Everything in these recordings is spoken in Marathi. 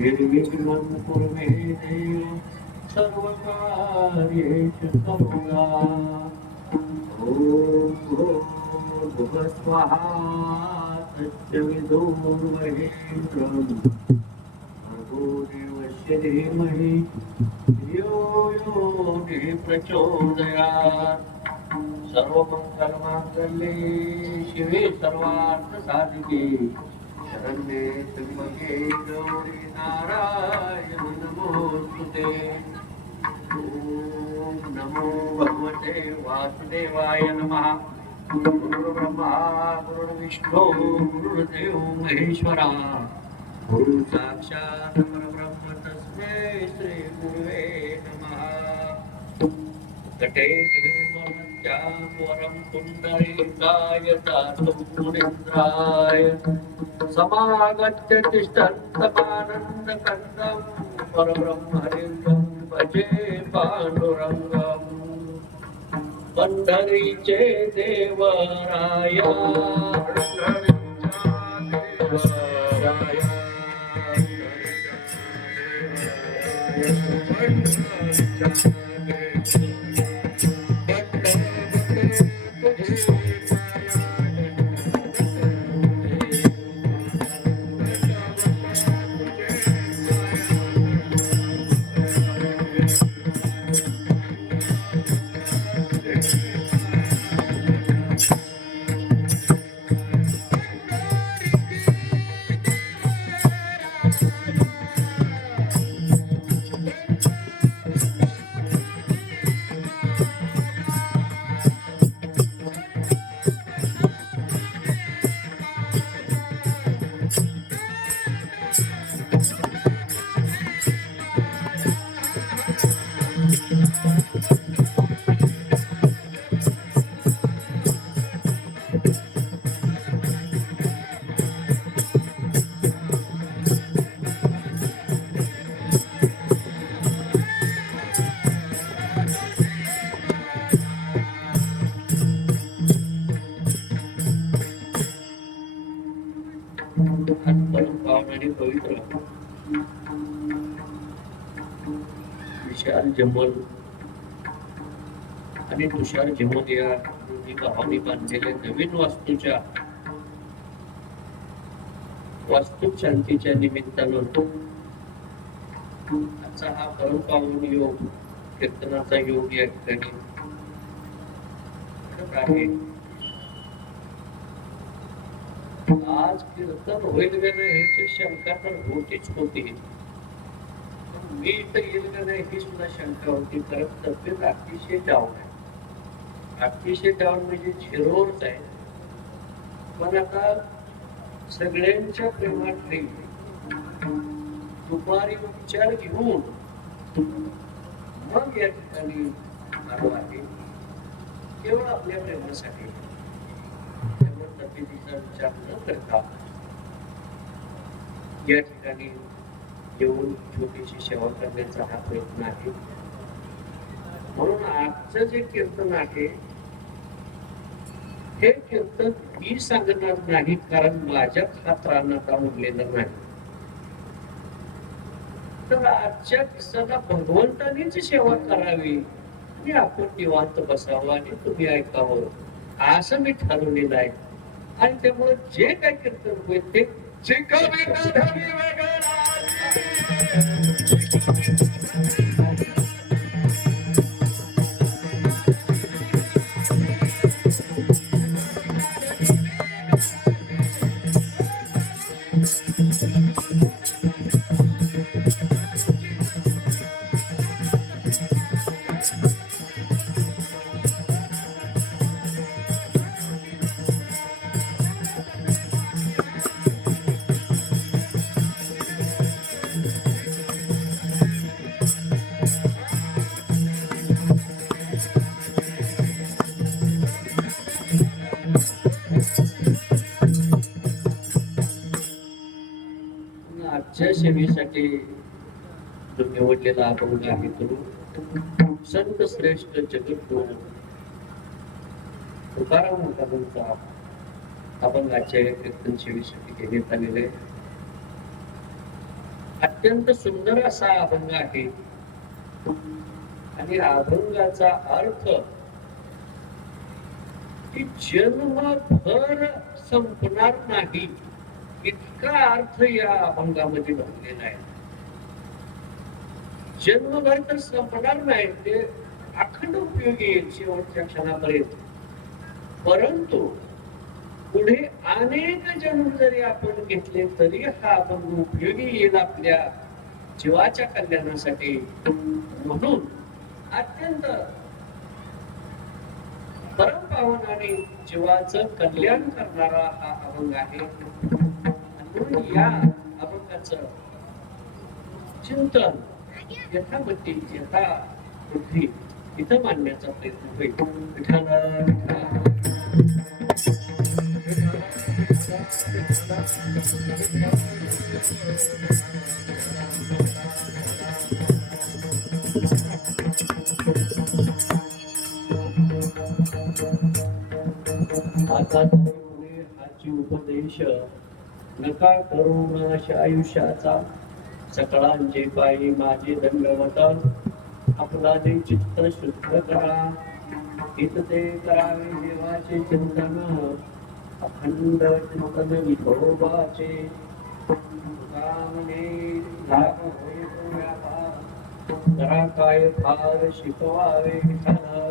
निर्विघ्नं कुर्मे देव सर्वकार्येषु सर्वदा। ॐ भुवस्वः तत्सवितुर्वरेण्यं भर्गो देवस्य धीमहि धियो यो न प्रचोदयात्। सर्वमङ्गलमाङ्गल्ये शिवे सर्वार्थसाधिके शरण्ये त्र्यम्बके गौरी नारायण नमोस्तुते। ॐ नमो भगवते वासुदेवाय नमः। गुरुर्ब्रह्मा गुरुर्विष्णु गुरुर्देवो महेश्वरा गुरु साक्षात् परब्रह्म तस्मै श्री गुरुवे नमः। कटे वरं पुण्डरीकाय दातुं मुनीन्द्राय समागत्य तिष्ठन्तमानन्दकन्दं परब्रह्मलिङ्गं भजे पाण्डुरङ्गम्। पंढरीचे देवराया पवित्र विशाल जमल आणि तुषार जमल या दोन्ही भावांनी बांधलेल्या नवीन वास्तू शांतीच्या निमित्तानं आजचा हा परम पावन योग कीर्तनाचा योग या ठिकाणी आहे। आज कीर्तन होईल का नाही ह्याची शंका तर होतीच होती, मी इथं येईल का नाही ही सुद्धा शंका होती, कारण तब्येत अतिशय डाऊन आहे, अतिशय डाऊन म्हणजे झिरोच आहे। पण आता सगळ्यांच्या प्रेमात दुपारी उपचार घेऊन मग या ठिकाणी आलो आहे, केवळ आपल्या प्रेमासाठी। तब्येतीचा विचार न करता या ठिकाणी येऊन छोटीशी सेवा करण्याचा हा प्रयत्न आहे। म्हणून आजचं जे कीर्तन आहे हे कीर्तन मी सांगणार नाही, कारण माझ्या खात्रांना उरलेलं नाही। तर आजच्या दिवसाला भगवंतानीच सेवा करावी आणि आपण निवांत बसावं आणि तुम्ही ऐकावं असं मी ठरवलेलं आहे। आणि त्यामुळे जे काय कीर्तन होईल ते आजच्या सेवेसाठी जो निवडलेला अभंग आहे तो संत श्रेष्ठ जगद्गुरु तुकाराम महाराजांचा अभंग आजच्या कीर्तन सेवेसाठी घेण्यात आलेले अत्यंत सुंदर असा अभंग आहे। आणि अभंगाचा अर्थ की जन्मभर संपणार नाही इतका अर्थ या अभंगामध्ये भरलेला आहे। जन्मभर तर संपणार नाही, ते अखंड उपयोगी येईल शेवटच्या क्षणापर्यंत, परंतु पुढे अनेक जन्म जरी आपण घेतले तरी हा अभंग उपयोगी येईल आपल्या जीवाच्या कल्याणासाठी। म्हणून अत्यंत परम पावन आणि जीवाचं कल्याण करणारा हा अभंग आहे। म्हणून या अभंगाचं चिंतन यथामती यथा बुद्धी इथं मांडण्याचा प्रयत्न होईल. विठाला आता तुम्ही हाची उपदेश नका करून आयुष्याचा सकळांचे पायी माझे दंडवत आपला जे चित्त शुद्ध करा हित ते करावे देवाचे चिंतन अखंड चिंतन विठोबाचे जरा काय फार शिकवावे विठाला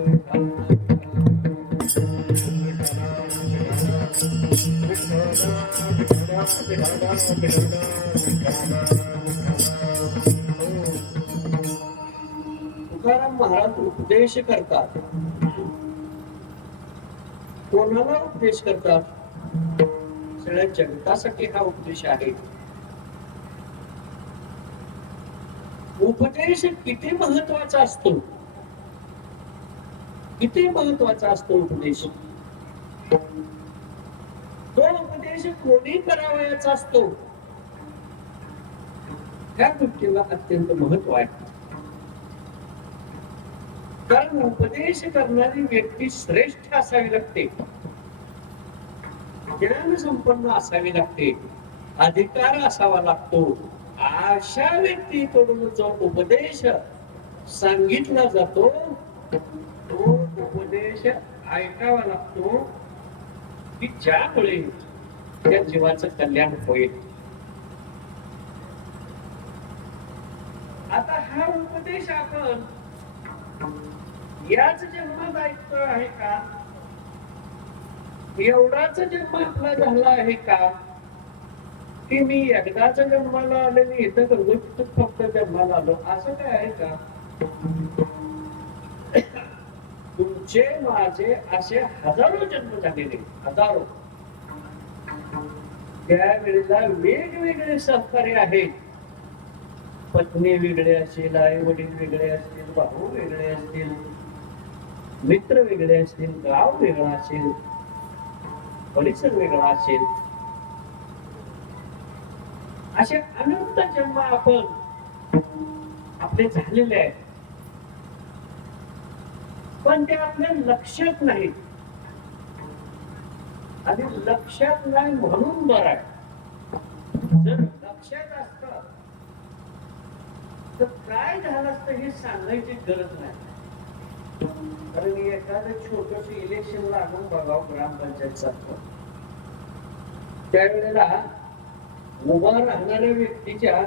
तुकाराम महाराज उपदेश करतात. कोणाला उपदेश करतात? सगळ्या जगतासाठी हा उपदेश आहे. उपदेश किती महत्वाचा असतो, किती महत्वाचा असतो उपदेश. तो उपदेश कोणी करावयाचा असतो त्या गोष्टीला अत्यंत महत्व आहे. कारण उपदेश करणारी व्यक्ती श्रेष्ठ असावी लागते, ज्ञान संपन्न असावी लागते, अधिकार असावा लागतो. अशा व्यक्तीकडून जो उपदेश सांगितला जातो तो उपदेश ऐकावा लागतो की ज्यामुळे त्या जीवाचं कल्याण होईल. आता हा उपदेश आपण याच जन्मात ऐकतो आहे का? एवढाच जन्म आपला झाला आहे का की मी एकदाच जन्माला आले मी इथं घरगुतीच फक्त जन्माला आलो असं काय आहे का? तुमचे माझे असे हजारो जन्म झालेले, हजारो. त्यावेळेला वेगवेगळे सहकारी आहेत. पत्नी वेगळे असतील, आई वडील वेगळे असतील, भाऊ वेगळे असतील, मित्र वेगळे असतील, गाव वेगळा असेल, परिसर वेगळा असेल. असे अनंत जन्म आपण आपले झालेले आहेत, पण ते आपल्या लक्षात नाही. आणि लक्षात नाही म्हणून बरं आहे. जर लक्षात असत तर काय झालं असतं हे सांगायची गरज नाही. कारण एखादं छोटस इलेक्शन लागून बघावं ग्रामपंचायत सारखं, त्यावेळेला उभा राहणाऱ्या व्यक्तीच्या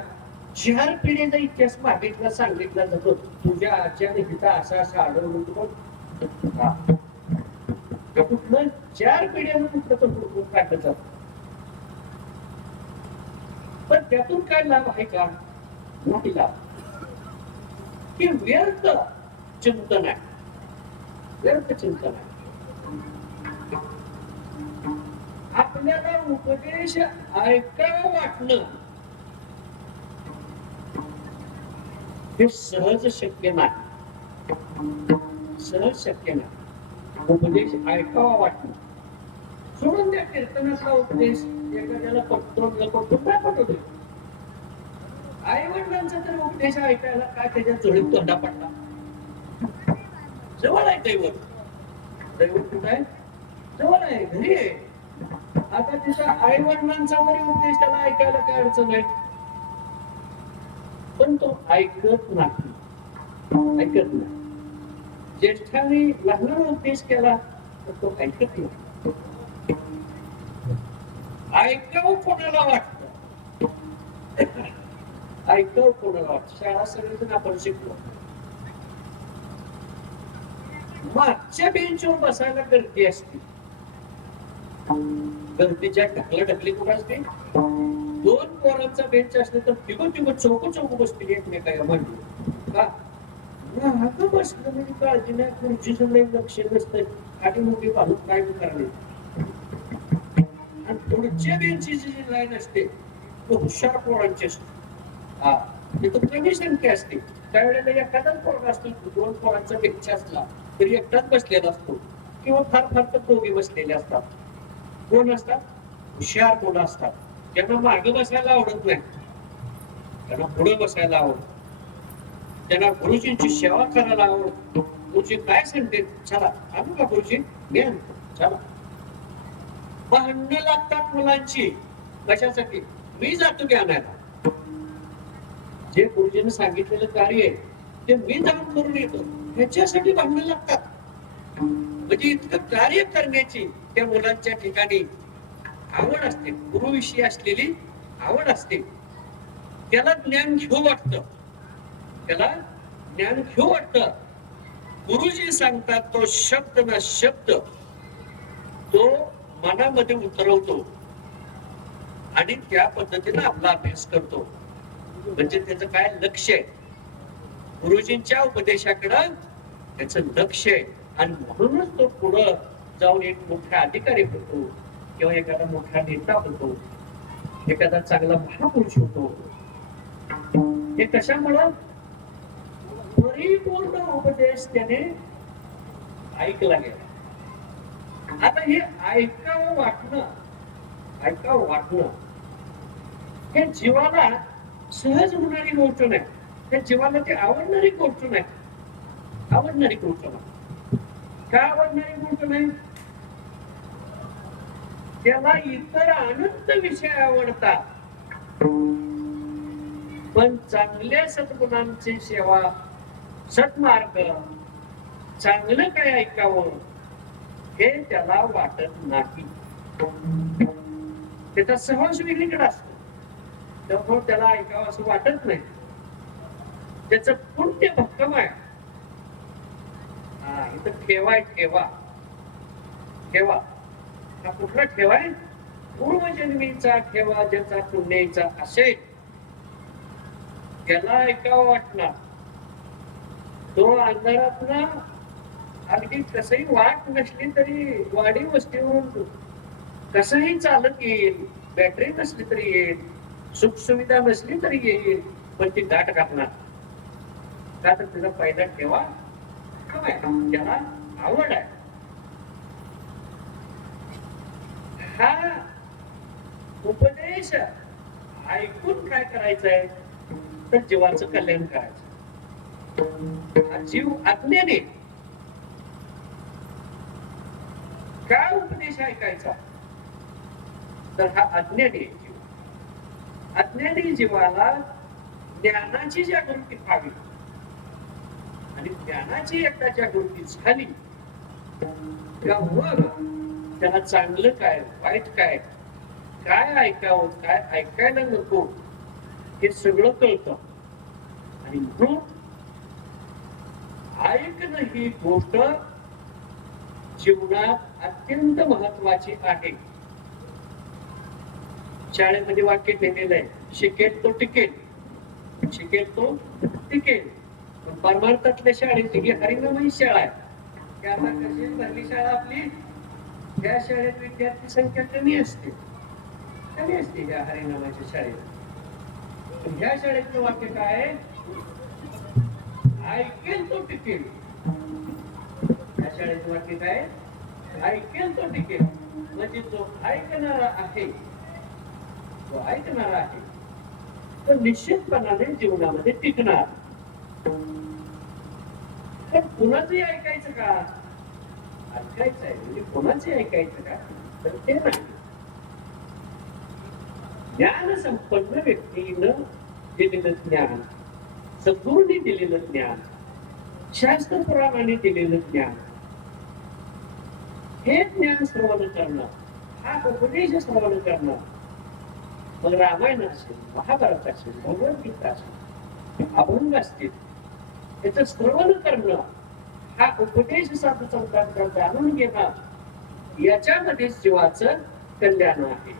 4 पिढीचा इतिहास मागितला सांगितला जातो. तुझ्या आजच्या हिता असा असा आढळून कुठलं 4 पिढ्या म्हणून काढलं जात. पण त्यातून काय लाभ आहे का? नाही लाभ. की व्यर्थ चिंतन आहे, व्यर्थ चिंतन आहे. आपल्याला उपदेश ऐकावं वाटणं हे सहज शक्य नाही, सहज शक्य नाही. उपदेश ऐकावा वाटणं सोडून द्या. कीर्तनातला उपदेश एखाद्याला पटतो काय पटवतो? आई वडिलांचा तर उपदेश ऐकायला काय त्याच्या चढीत तोंडा पडला. जवळ आहे दैवत, दैवत कुठं आहे? जवळ आहे, घरी आहे. आता तिच्या आई वडिलांचा तरी उपदेश त्याला ऐकायला काय अडचण आहे, पण तो ऐकत नाही, ऐकत नाही. ज्येष्ठांनी लहानाला उपदेश केला तर तो ऐकत नाही. ऐकावं कोणाला वाटतं? ऐकावं कोणाला वाटतं? शाळा सगळीजण आपण शिकलो. मागच्या बेंचवर बसायला गर्दी असते. गर्दीच्या ढकली कुठं असते? 2 पोरांचा बेंच असले तर तिघं चौक बसतील एकमेकाला म्हणजे का? बसलं म्हणजे काळजी नाही, खुर्चीचं नाही लक्ष नसतं, खाली मोठी पाहून काय करायला. आणि पुढच्या बेंचची जी लाईन असते तो हुशार पोरांची असतो. हा तिथं कमी संख्या असते. त्यावेळेला एखादाच पोरगा असतो, 2 पोरांचा बेंच असला तरी एकटाच बसलेला असतो, किंवा फार फार तर दोघे बसलेले असतात. कोण असतात? हुशार मुलं असतात. त्यांना मागे बसायला आवडत नाही, त्यांना पुढे बसायला आवडत. त्यांना गुरुजींची सेवा करायला आवडत. गुरुजी काय सांगते, चला आणू का गुरुजी, मी आणतो, चला. भांडणं लागतात मुलांची. कशासाठी? मी जातो की आणायला. जे गुरुजींनी सांगितलेलं कार्य आहे ते मी जाऊन करून येतो, ह्याच्यासाठी भांडणं लागतात. म्हणजे इतकं कार्य करण्याची त्या मुलांच्या ठिकाणी आवड असते, गुरुविषयी असलेली आवड असते. त्याला ज्ञान घेऊ वाटतं, त्याला ज्ञान घेऊ वाटतं. गुरुजी सांगतात तो शब्द ना शब्द तो मनामध्ये उतरवतो आणि त्या पद्धतीने आपला अभ्यास करतो. म्हणजे त्याचं काय लक्ष आहे, गुरुजींच्या उपदेशाकडं त्याचं लक्ष आहे. आणि म्हणूनच तो पुढं जाऊन एक मोठा अधिकारी होतो, किंवा एखादा मोठा नेता होतो, एखादा चांगला महापुरुष होतो. हे कशामुळं? परिपूर्ण उपदेश त्याने ऐकला गेला. आता हे ऐकावं वाटणं हे जीवाला सहज होणारी गोष्ट नाही, त्या जीवाला ती आवडणारी गोष्ट नाही. का आवडणारी गोष्ट नाही? त्याला इतर अनंत विषय आवडतात, पण चांगल्या सद्गुणांची सेवा, सत्मार्ग, चांगलं काय ऐकावं हे त्याला वाटत नाही. त्याचा सहज वेगळीकडे असतो, त्यामुळे त्याला ऐकावं असं वाटत नाही. त्याचं पुण्य भक्कम आहे. इथं ठेवा हा कुठला ठेवाय? पूर्वजन्मीचा ठेवा ज्याचा पुण्याचा असेल त्याला ऐकावं वाटणार. तो अंधारातला अगदी कसही वाट नसली तरी वाडी वस्तीवरून कसंही चालत येईल, बॅटरी नसली तरी येईल, सुख सुविधा नसली तरी येईल, पण ती गाठ घालणार. का तर तिचा पहिला ठेवा त्याला आवड आहे. हा उपदेश ऐकून काय करायचंय तर जीवाचं कल्याण करायचं. जीव आज्ञेने काय उपदेश ऐकायचा तर हा अज्ञानी जीव. अज्ञानी जीवाला ज्ञानाची जागृती व्हावी, आणि ज्ञानाची एकदा जागृती झाली मग त्याला चांगलं काय वाईट काय, काय ऐकावं काय ऐकायला नको हे सगळं कळतं. आणि म्हणून ऐकणं ही गोष्ट जीवनात अत्यंत महत्वाची आहे. शाळेमध्ये वाक्य लिहिलेलं आहे, शिकेल तो टिकेल, शिकेल तो टिकेल. पण परमार्थातल्या शाळेची ही हरिनामाई शाळा आहे. त्या आता कशी भरली शाळा आपली, या शाळेत विद्यार्थी संख्या कमी असते या हरिनामाच्या शाळेत. ह्या शाळेतलं वाक्य काय आहे? ऐकेल तो टिकेल. या शाळेचं वाक्य काय? ऐकेल तो टिकेल. म्हणजे जो ऐकणारा आहे तो निश्चितपणाने जीवनामध्ये टिकणार. पण कुणाचंही ऐकायचं का? ऐकायचं आहे म्हणजे कोणाचंही ऐकायचं का तर ते नाही. ज्ञान संपन्न व्यक्तीनं दिलेलं ज्ञान, सद्गुरूंनी दिलेलं ज्ञान, शास्त्र पुराणाने दिलेलं ज्ञान, हे ज्ञान श्रवण करणं, हा उपदेश श्रवण करणं. मग रामायण असेल, महाभारत असेल, भगवद्गीता असेल, अभंग असतील, त्याचं श्रवण करणं, हा उपदेश साधू संतांचा जाणून घेणं, याच्यामध्ये जीवाचं कल्याण आहे.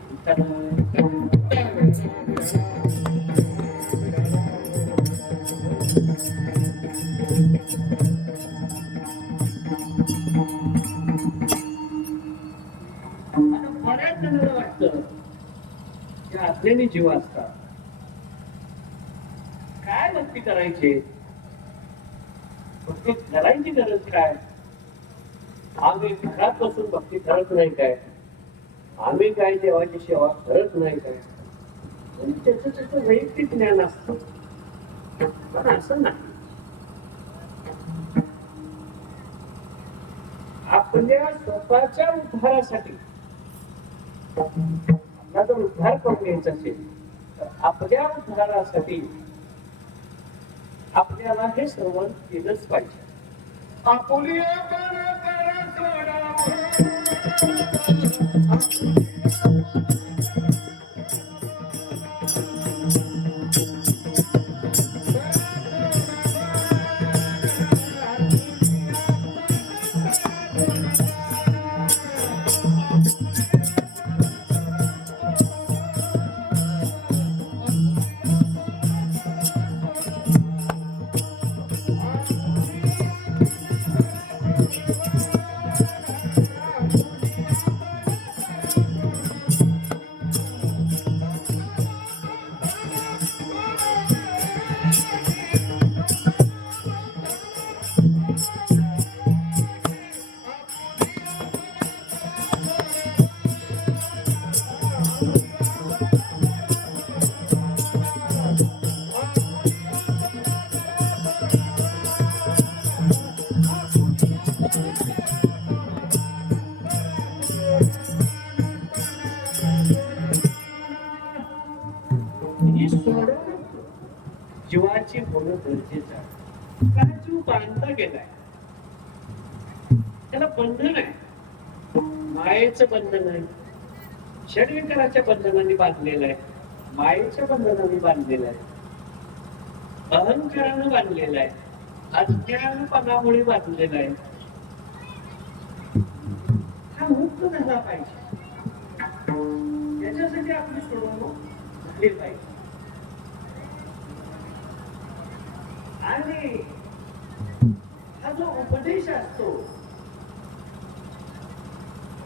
बऱ्याच जणांना वाटतं की अज्ञानी जीव असतात. काय भक्ती करायची? भक्ती करायची गरज काय? आम्ही घरात बसून भक्ती करत नाही काय? आम्ही काय देवाची सेवा करत नाही काय? त्याचं वैयक्तिक ज्ञान असतं, पण असं नाही. आपल्या स्वतःच्या उद्धारासाठी, आपला जर उद्धार करून घ्यायचा असेल तर आपल्या उद्धारासाठी आपल्याला हे श्रवण केलंच पाहिजे. आपुलिया जीवाची होणं गरजेचं आहे. काय जीव बांधला गेलाय, त्याला बंधन आहे, मायेचं बंधन आहे, षडविकाराच्या बंधनाने बांधलेलं आहे, मायेच्या बंधनाने बांधलेलं आहे, अहंकारानं बांधलेलं आहे, अज्ञानपणामुळे बांधलेलं आहे. हा मुक्त झाला पाहिजे, त्याच्यासाठी आपली सोडवणूक झाली पाहिजे. आणि हा जो उपदेश असतो,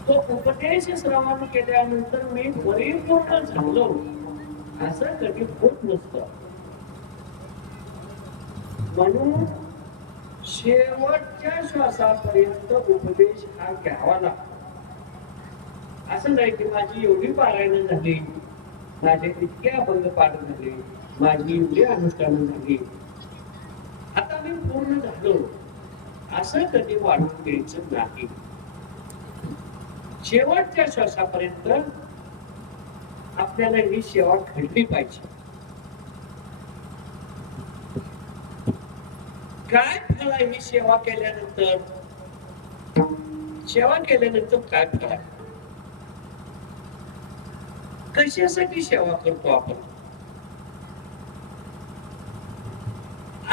तो उपदेश श्रवण केल्यानंतर मी परिपूर्ण झालो असं कधी होत नसतं. म्हणून शेवटच्या श्वासापर्यंत उपदेश हा घ्यावा लागतो. असं नाही की माझी एवढी पारायण झाली, माझे इतके अभंग पाठ झाले, माझी एवढी अनुष्ठानं झाली, आता मी पूर्ण झालो असं कधी वाढून द्यायचं नाही. शेवटच्या श्वासापर्यंत आपल्याला ही सेवा घडली पाहिजे. काय फळ आहे ही सेवा केल्यानंतर? सेवा केल्यानंतर काय फळ आहे? कशासाठी सेवा करतो आपण?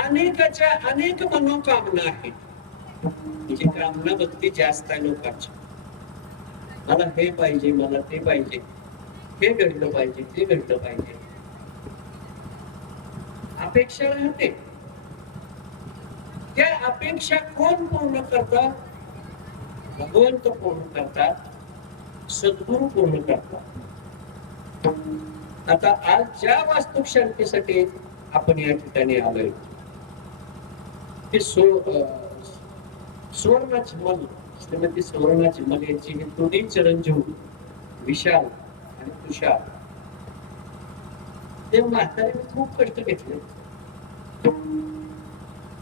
अनेक मनोकामना आहेत. म्हणजे कामना भक्ती जास्त आहे लोकांची. मला हे पाहिजे, मला ते पाहिजे, हे घडलं पाहिजे, ते घडलं पाहिजे, अपेक्षा राहते. त्या अपेक्षा कोण पूर्ण करतात? भगवंत पूर्ण करतात, सद्गुरू पूर्ण करतात. आता आज ज्या वास्तुक शांतीसाठी आपण या ठिकाणी आलोय, ते सुवर्ण चिमल, श्रीमती सुवर्ण चिमल यांची हे दोन्ही चिरंजीव विशाल आणि तुषार, ते म्हातारीने खूप कष्ट घेतले.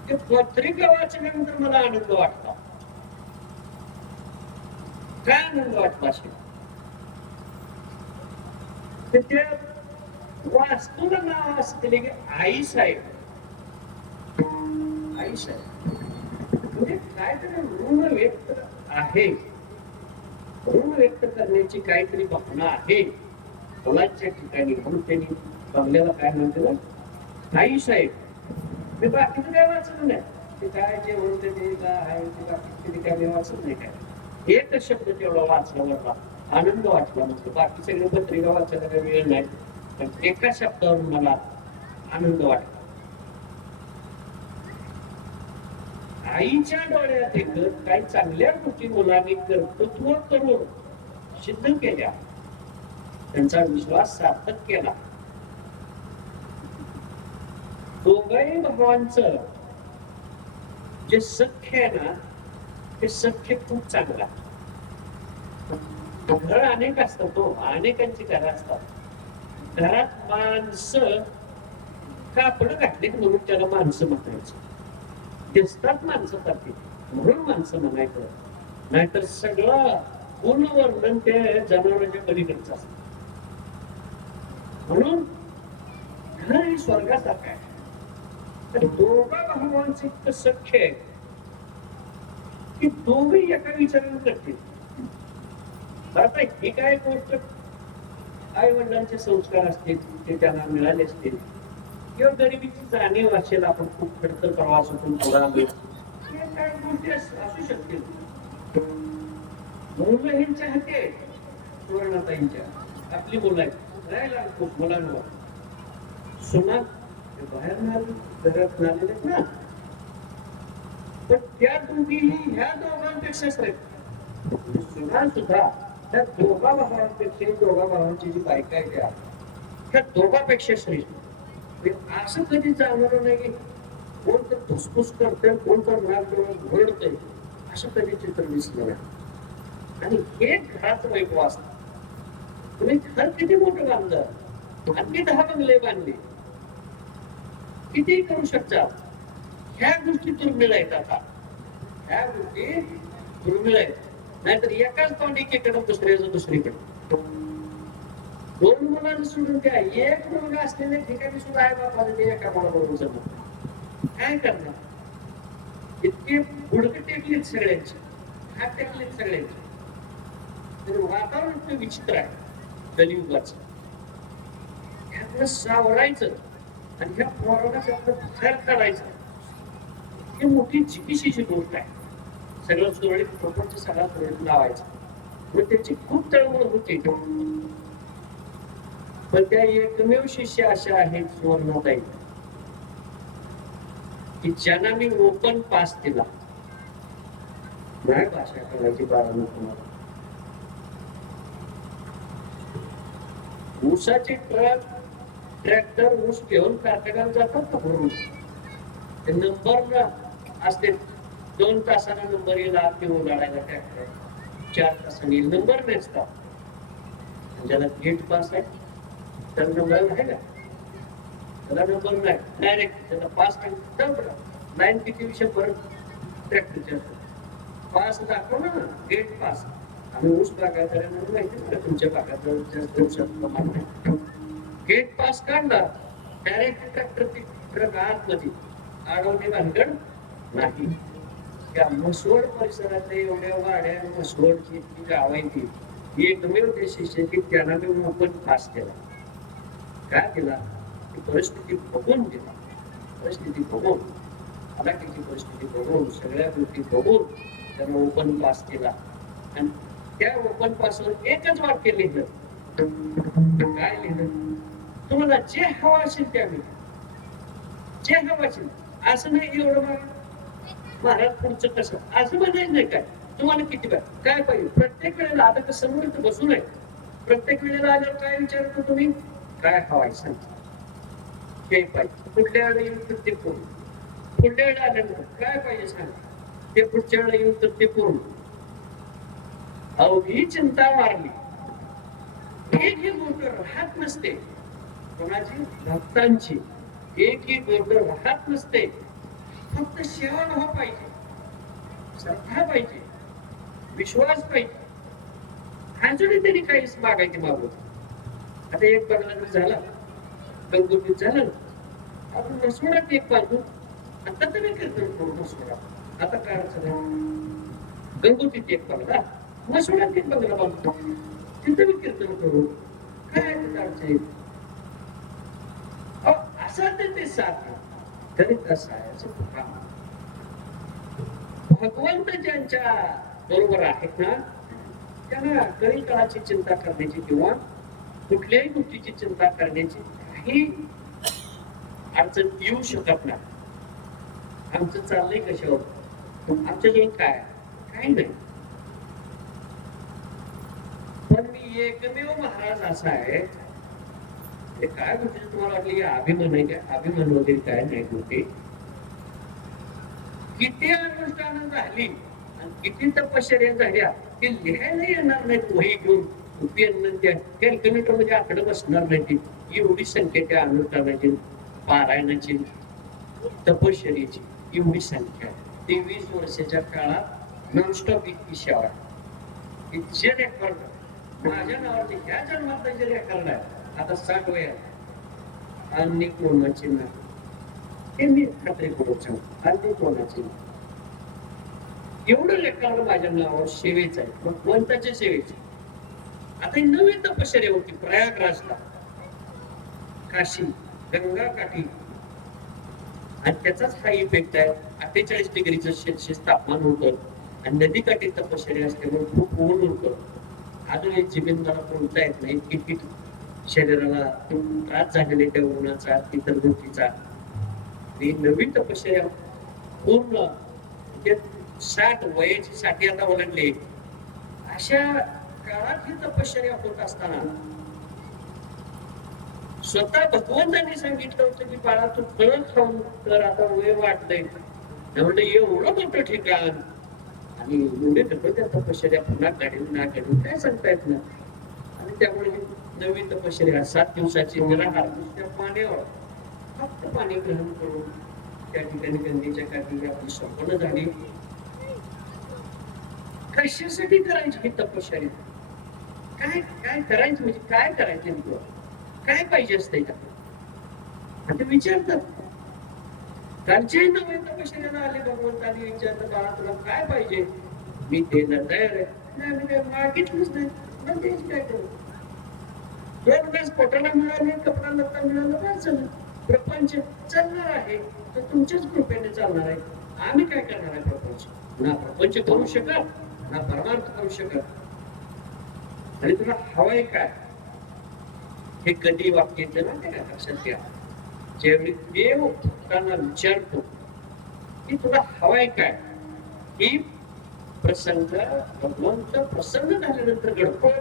ते पत्रिका वाचल्यानंतर मला आनंद वाटला. काय आनंद वाटला असेल? त्या वास्तूला नाव असं दिले की आई साहेब. आई साहेब म्हणजे काहीतरी ऋण व्यक्त आहे, ऋण व्यक्त करण्याची काहीतरी भावना आहे मुलांच्या ठिकाणी. म्हणून त्यांनी बंगल्याला काय म्हणते, आई साहेब. मी बाकीचं काय वाचलं नाही, ते काय जे होते ते काय आहे ते बाकीचे काय वाचत नाही. काय एकच शब्द तेवढा वाचला, मला आनंद वाटला. म्हणजे बाकी सगळे पत्रिका वाचायला काही वेळ नाही, पण एका शब्दावरून मला आनंद वाटला. आईच्या डोळ्यात एकच काही चांगल्या गोष्टी मुलांनी कर्तृत्व करून सिद्ध केल्या, त्यांचा विश्वास सार्थक केला, दोघाही भावांचं जे सख्य आहे ना ते सख्य खूप चांगला. घर अनेक असतात तो अनेकांची घरं असतात. घरात माणसं कापड घातली म्हणून त्याला माणसं म्हणायचं. दिसतात माणसासारखी म्हणून माणसं म्हणायचं. नाहीतर सगळं पूर्ण वर्णन ते जनावरांच्या पलीकडचं असतं. म्हणून घर हे स्वर्गासारखं आहे. तर दोघा भावांचं इतकं सख्य आहे की दोघे एका विचाराने करतील. आता ही काय गोष्ट आई वडिलांचे संस्कार असतील ते त्यांना मिळाले असतील किंवा गरिबीची जाणीव असेल. आपण खूप खडतर प्रवासातून थोडा वेळ काय गोष्टी असू शकतील. मुलं ह्यांच्या हाती आहेत. सुवर्णाताईंच्या आपली मुलं आहेत राहायला खूप मुलांवर सुना बाहेर घरात आलेले ना. पण त्या दोघीही ह्या दोघांपेक्षा श्रेष्ठ. सुना सुद्धा त्या दोघा भावांपेक्षा दोघा भावांची जी बायका आहे त्या दोघांपेक्षा श्रेष्ठ. असं कधी जाणार नाही. कोण तर फुसफुस करतोय कोण तर नाक घोळतोय असं कधी चित्र दिसलं नाही. आणि हे घरात वैभव असतं. तुम्ही घर किती मोठं बांधलं अगदी 10 बंगले बांधले किती करू शकता. ह्या गोष्टी दुर्मिळ आहेत. आता ह्या गोष्टी दुर्मिळ आहेत. नाहीतर एकाच तोंड एकीकडे दुसऱ्याचं दुसरीकडे. 2 मुलांना सोडून द्या. एक मुलगा असलेल्या ठिकाणी सुद्धा आहे बापाला ते एका मुलाबरोबर जमत काय करणार. इतके गुडघे टेकलेत सगळ्यांची हात टेकलेत सगळ्यांची. तर वातावरण इतकं विचित्र आहे कलियुगाचं. ह्यातलं सावरायचं आणि ह्या पोराला त्यातलं बाहेर काढायचं ही मोठी जिकिशीची गोष्ट आहे. सगळं सुरळीत प्रपंच सगळा सुरळीत लावायचा. मग त्याची खूप तळमळ होती. पण त्या एकमेव शिष्य अशा आहेत सुवर्णाताई की ज्यांना मी ओपन पास दिला. नाही भाषा करायची बाळांना तुम्हाला. ऊसाचे ट्रक ट्रॅक्टर ऊस घेऊन कारखान्यात जातात ना भरून. ते नंबर असते 2 तासाला नंबर येईल. आत ओलाडायला ट्रॅक्टर 4 तासांनी येईल. नंबर नसतात. ज्याला गेट पास आहे त्याला नंबर आहे का. त्याला नंबर नाही डायरेक्ट त्याला पास लाईन किती विषय परत ट्रॅक्टरचे पास दाखव ना गेट पास. आणि ऊस बागायतदारांना माहिती ना तुमच्या भागात गेट पास काढला डायरेक्ट ट्रॅक्टर ट्रक आतमध्ये अडवणे भानगड नाही. त्या म्हसवड परिसरातल्या एवढ्या वाड्या म्हसवडची इतकी गाव आहे ती एकमेव ते शिष्य की त्यांना मी ओपन पास केला. काय केला परिस्थिती बघून दिला. परिस्थिती बघून हलाखीची परिस्थिती बघून सगळ्या गोष्टी बघून त्यांना ओपन पास केला. आणि त्या ओपन पासवर एकच वाक्य लिहिलं. काय लिहिलं तुम्हाला जे हवं असेल त्या जे हवं असेल. असं नाही एवढं महाराज पुढचं कसं असं म्हणायचं नाही. काय तुम्हाला किती काय पाहिजे प्रत्येक वेळेला. आता समोर इथं बसून आहे. प्रत्येक वेळेला आल्यावर काय विचारतो तुम्ही काय हवाय सांग ते पाहिजे. कुठल्या वेळेला येऊन तर ते पूर्ण. पुढल्या वेळेला आल्यानंतर काय पाहिजे सांग ते पुढच्या वेळेला येऊन तर ते पूर्ण. अवघी चिंता मारली. एकही गोष्ट राहत नसते कोणाची भक्तांची. एकही गोष्ट राहत नसते. फक्त सेवा भाव पाहिजे श्रद्धा पाहिजे विश्वास पाहिजे. ह्याच्याने त्यांनी काहीच मागायचे मागवत. आता एक बंगला झाला गंगोटीत झालं आपण मसोडात एक बांधू. आता तरी कीर्तन करू मसोडा. आता काय गंगोटीत एक बंगला मसोडात एक बंगला बांधतो तिथं मी कीर्तन करू. काय अडचण असं ते साथ तरी कसं आहे. भगवंत ज्यांच्या बरोबर आहेत ना त्यांना कधी काळाची चिंता करण्याची किंवा कुठल्याही गोष्टीची चिंता करण्याची काही अडचण येऊ शकत नाही. आमचं चाललंय कशावर आमच्याजवळ काय काही नाही. पण मी एकमेव महाराज असा आहे ते काय म्हणजे तुम्हाला वाटलं अभिमान आहे काय? अभिमान वगैरे काय नाही होते. किती अनुष्ठानं झाली आणि किती तपश्चर्या झाल्या ते लिहायला येणार नाहीत वही घेऊन पेन त्या कॅल्क्युलेटर मध्ये आकडे बसणार नाही ती एवढी संख्या त्या अनुष्ठानाची पारायणाची तपश्चर्याची एवढी संख्या आहे. 23 वर्षाच्या काळात नॉनस्टॉप इतकी सेवा इतके रेकॉर्ड माझ्या नावाचे ह्या जन्मात जे रेकॉर्ड आहे आता 60 वयात आणि कोणाची नाही हे मी खात्री करू शकतो आणि कोणाची एवढं रेकॉर्ड माझ्या नावावर सेवेच आहे. मग कोणत्याच्या सेवेची आता नवीन तपश्चर्या होती प्रयागराजला काशी गंगा काठी आणि त्याचाच हा इफेक्ट आहे. 48 डिग्रीचं सेल्सिअस तापमान होतं आणि नदी काठी तपश्चर्या असल्यामुळे खूप ऊन होतं. अजून एक जीवन मला बोलता येत नाही किती शरीराला त्रास झालेला त्या उन्हाचा इतर गोष्टीचा. नवीन तपश्चर्या पूर्ण म्हणजे 60 वयाची 60 आता ओलांडले अशा काळात ही तपश्चर्या होत असताना स्वतः भगवंतांनी सांगितलं होतं की बाळा तू फळ खाऊन तर आता वय वाटलंय म्हणजे एवढं मोठं ठिकाण आणि एवढे त्या तपश्चर्या पुन्हा काढून ना काढून काय सांगता येत ना. आणि त्यामुळे नवीन तपश्चर्या 7 दिवसाची निराहार त्या पाण्यावर फक्त पाणी ग्रहण करून त्या ठिकाणी गंगेच्या काठी आपली संपन्न झाली. कशासाठी करायची ही तपश्चर्या? काय काय करायचं म्हणजे काय करायचं नेमकं? काय पाहिजे असतंय का आता विचारतात. त्यांच्याही नवीन तपश्चर्याला आले भगवंतांनी विचारलं बाळा तुला काय पाहिजे? मी देण्याला तयार आहे. नाही मी काय मागितलंच नाही मग तेच काय करू? 2 वेळेस पोटाला मिळाले कपडा लत्ता मिळालं काय झालं? प्रपंच चालणार आहे तर तुमच्याच कृपेने चालणार आहे. आम्ही काय करणार आहे? प्रपंच ना प्रपंच करू शकत ना परमार्थ करू शकत. आणि तुला हवंय काय हे कधी वाक्य येतं ना त्या लक्षात घ्या. ज्यावेळी देव भक्तांना विचारतो की तुला हवंय काय ही प्रसंग भगवंत प्रसन्न झाल्यानंतर घडतो.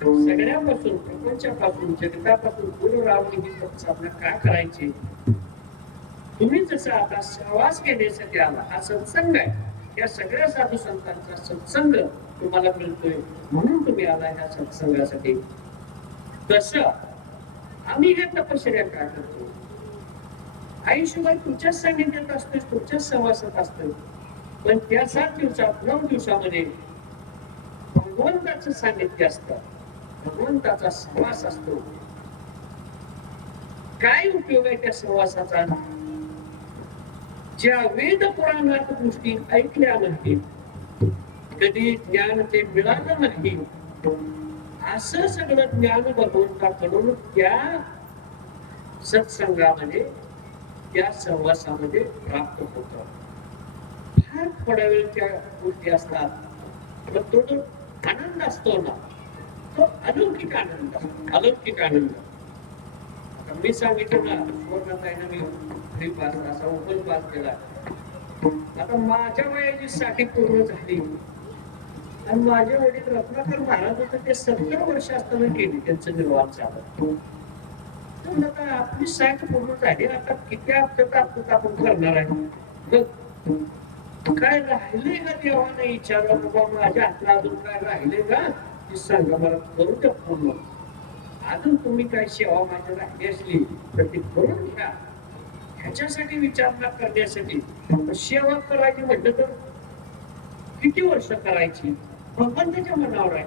सगळ्यापासून प्रपंचापासून जगतापासून दूर राहून ही साधना काय करायची? तुम्ही जसं आता सहवास घेण्यासाठी आला हा सत्संग आहे. या सगळ्या साधू संतांचा सत्संग तुम्हाला मिळतोय म्हणून तुम्ही आला ह्या सत्संगासाठी. तसं आम्ही ह्या तपश्चर्या काय करतो? आयुष्यभर तुमच्याच सानिध्यात असतोय तुमच्याच सहवासात असतोय पण त्या 7 दिवसात 9 दिवसामध्ये भगवंताचं सानिध्य असतं. भगवंताचा सहवास असतो. काय उपयोग आहे त्या सहवासाचा? ज्या वेद पुराणात गोष्टी ऐकल्या नाहीत कधी ज्ञान ते मिळालं नाही असं सगळं ज्ञान भगवंताकडून त्या सत्संगामध्ये त्या सहवासामध्ये प्राप्त होत. फार थोड्या वेळ त्या गोष्टी असतात पण तो जो आनंद असतो ना तो अलौकिक आनंद. अलौकिक आनंद मी सांगितलं ना सुवर्णताईनं मी फ्री पास असा ओपन पास केला. आता माझ्या वयाची 60 पूर्ण झाली आणि माझे वडील रत्नाकर महाराज होते ते 70 वर्ष असताना गेले त्यांचं निर्वाण झालं. तर आता आपली 60 पूर्ण झाली आता किती हप्त्यात आपण करणार आहे? मग काय राहिले का देवाने विचारलं बाबा माझ्या हातला अजून काय राहिले का? ती सांगा मला करू द्या पूर्ण. अजून तुम्ही काय सेवा माझ्या राहिली असली तर ती करून घ्या. ह्याच्यासाठी विचारणा करण्यासाठी सेवा करायची म्हटलं तर किती वर्ष करायची भगवंताच्या मनावर आहे.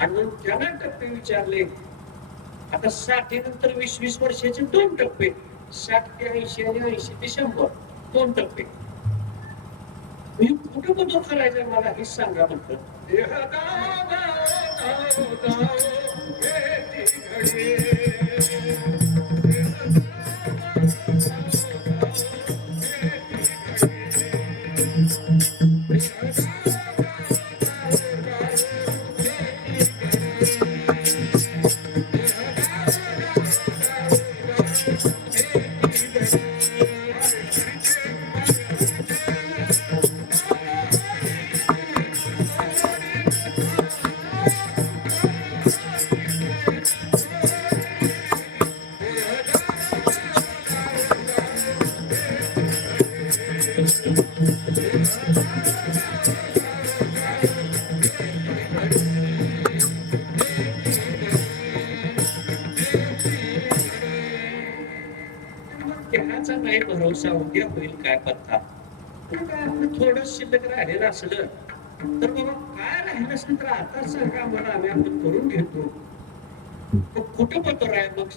आणि मग त्याला टप्पे विचारले. आता 60 नंतर 20-20 वर्षाचे 2 टप्पे, 60 ते 80 आणि 80 ते 100 2 टप्पे. मी कुठं बदल करायचंय मला हेच सांगा म्हटलं. देहाचा नाही भरोसा उद्या होईल काय पत्ता. काय आपलं थोडं शिल्लक राहिलेलं असलं तर बाबा काय राहिलं असेल तर आता सांगा मला, आम्ही आपण करून घेतो. कुठं पत्र आहे मग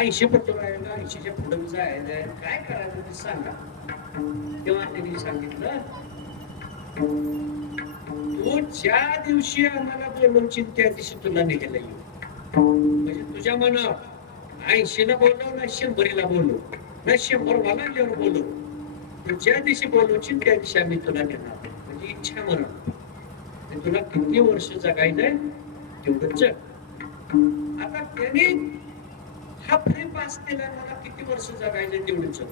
80 पत्र आहे का 80च्या पुढे जायचं काय करायचं ते सांगा. तेव्हा त्यांनी सांगितलं तू ज्या दिवशी आम्हाला बोलवशील त्या दिवशी तुला निघायला येऊ. म्हणजे तुझ्या मनावर 80ला बोलव ना 100ला बोलव ना 100 वालांच्यावर बोलव. तू ज्या दिवशी बोलवशील त्या दिवशी आम्ही तुला नेणार. म्हणजे इच्छा म्हणून तुला किती वर्ष जगायचंय तेवढं जग. आता त्याने हा फ्री पास केला मला किती वर्ष जगायचं तेवढं जग.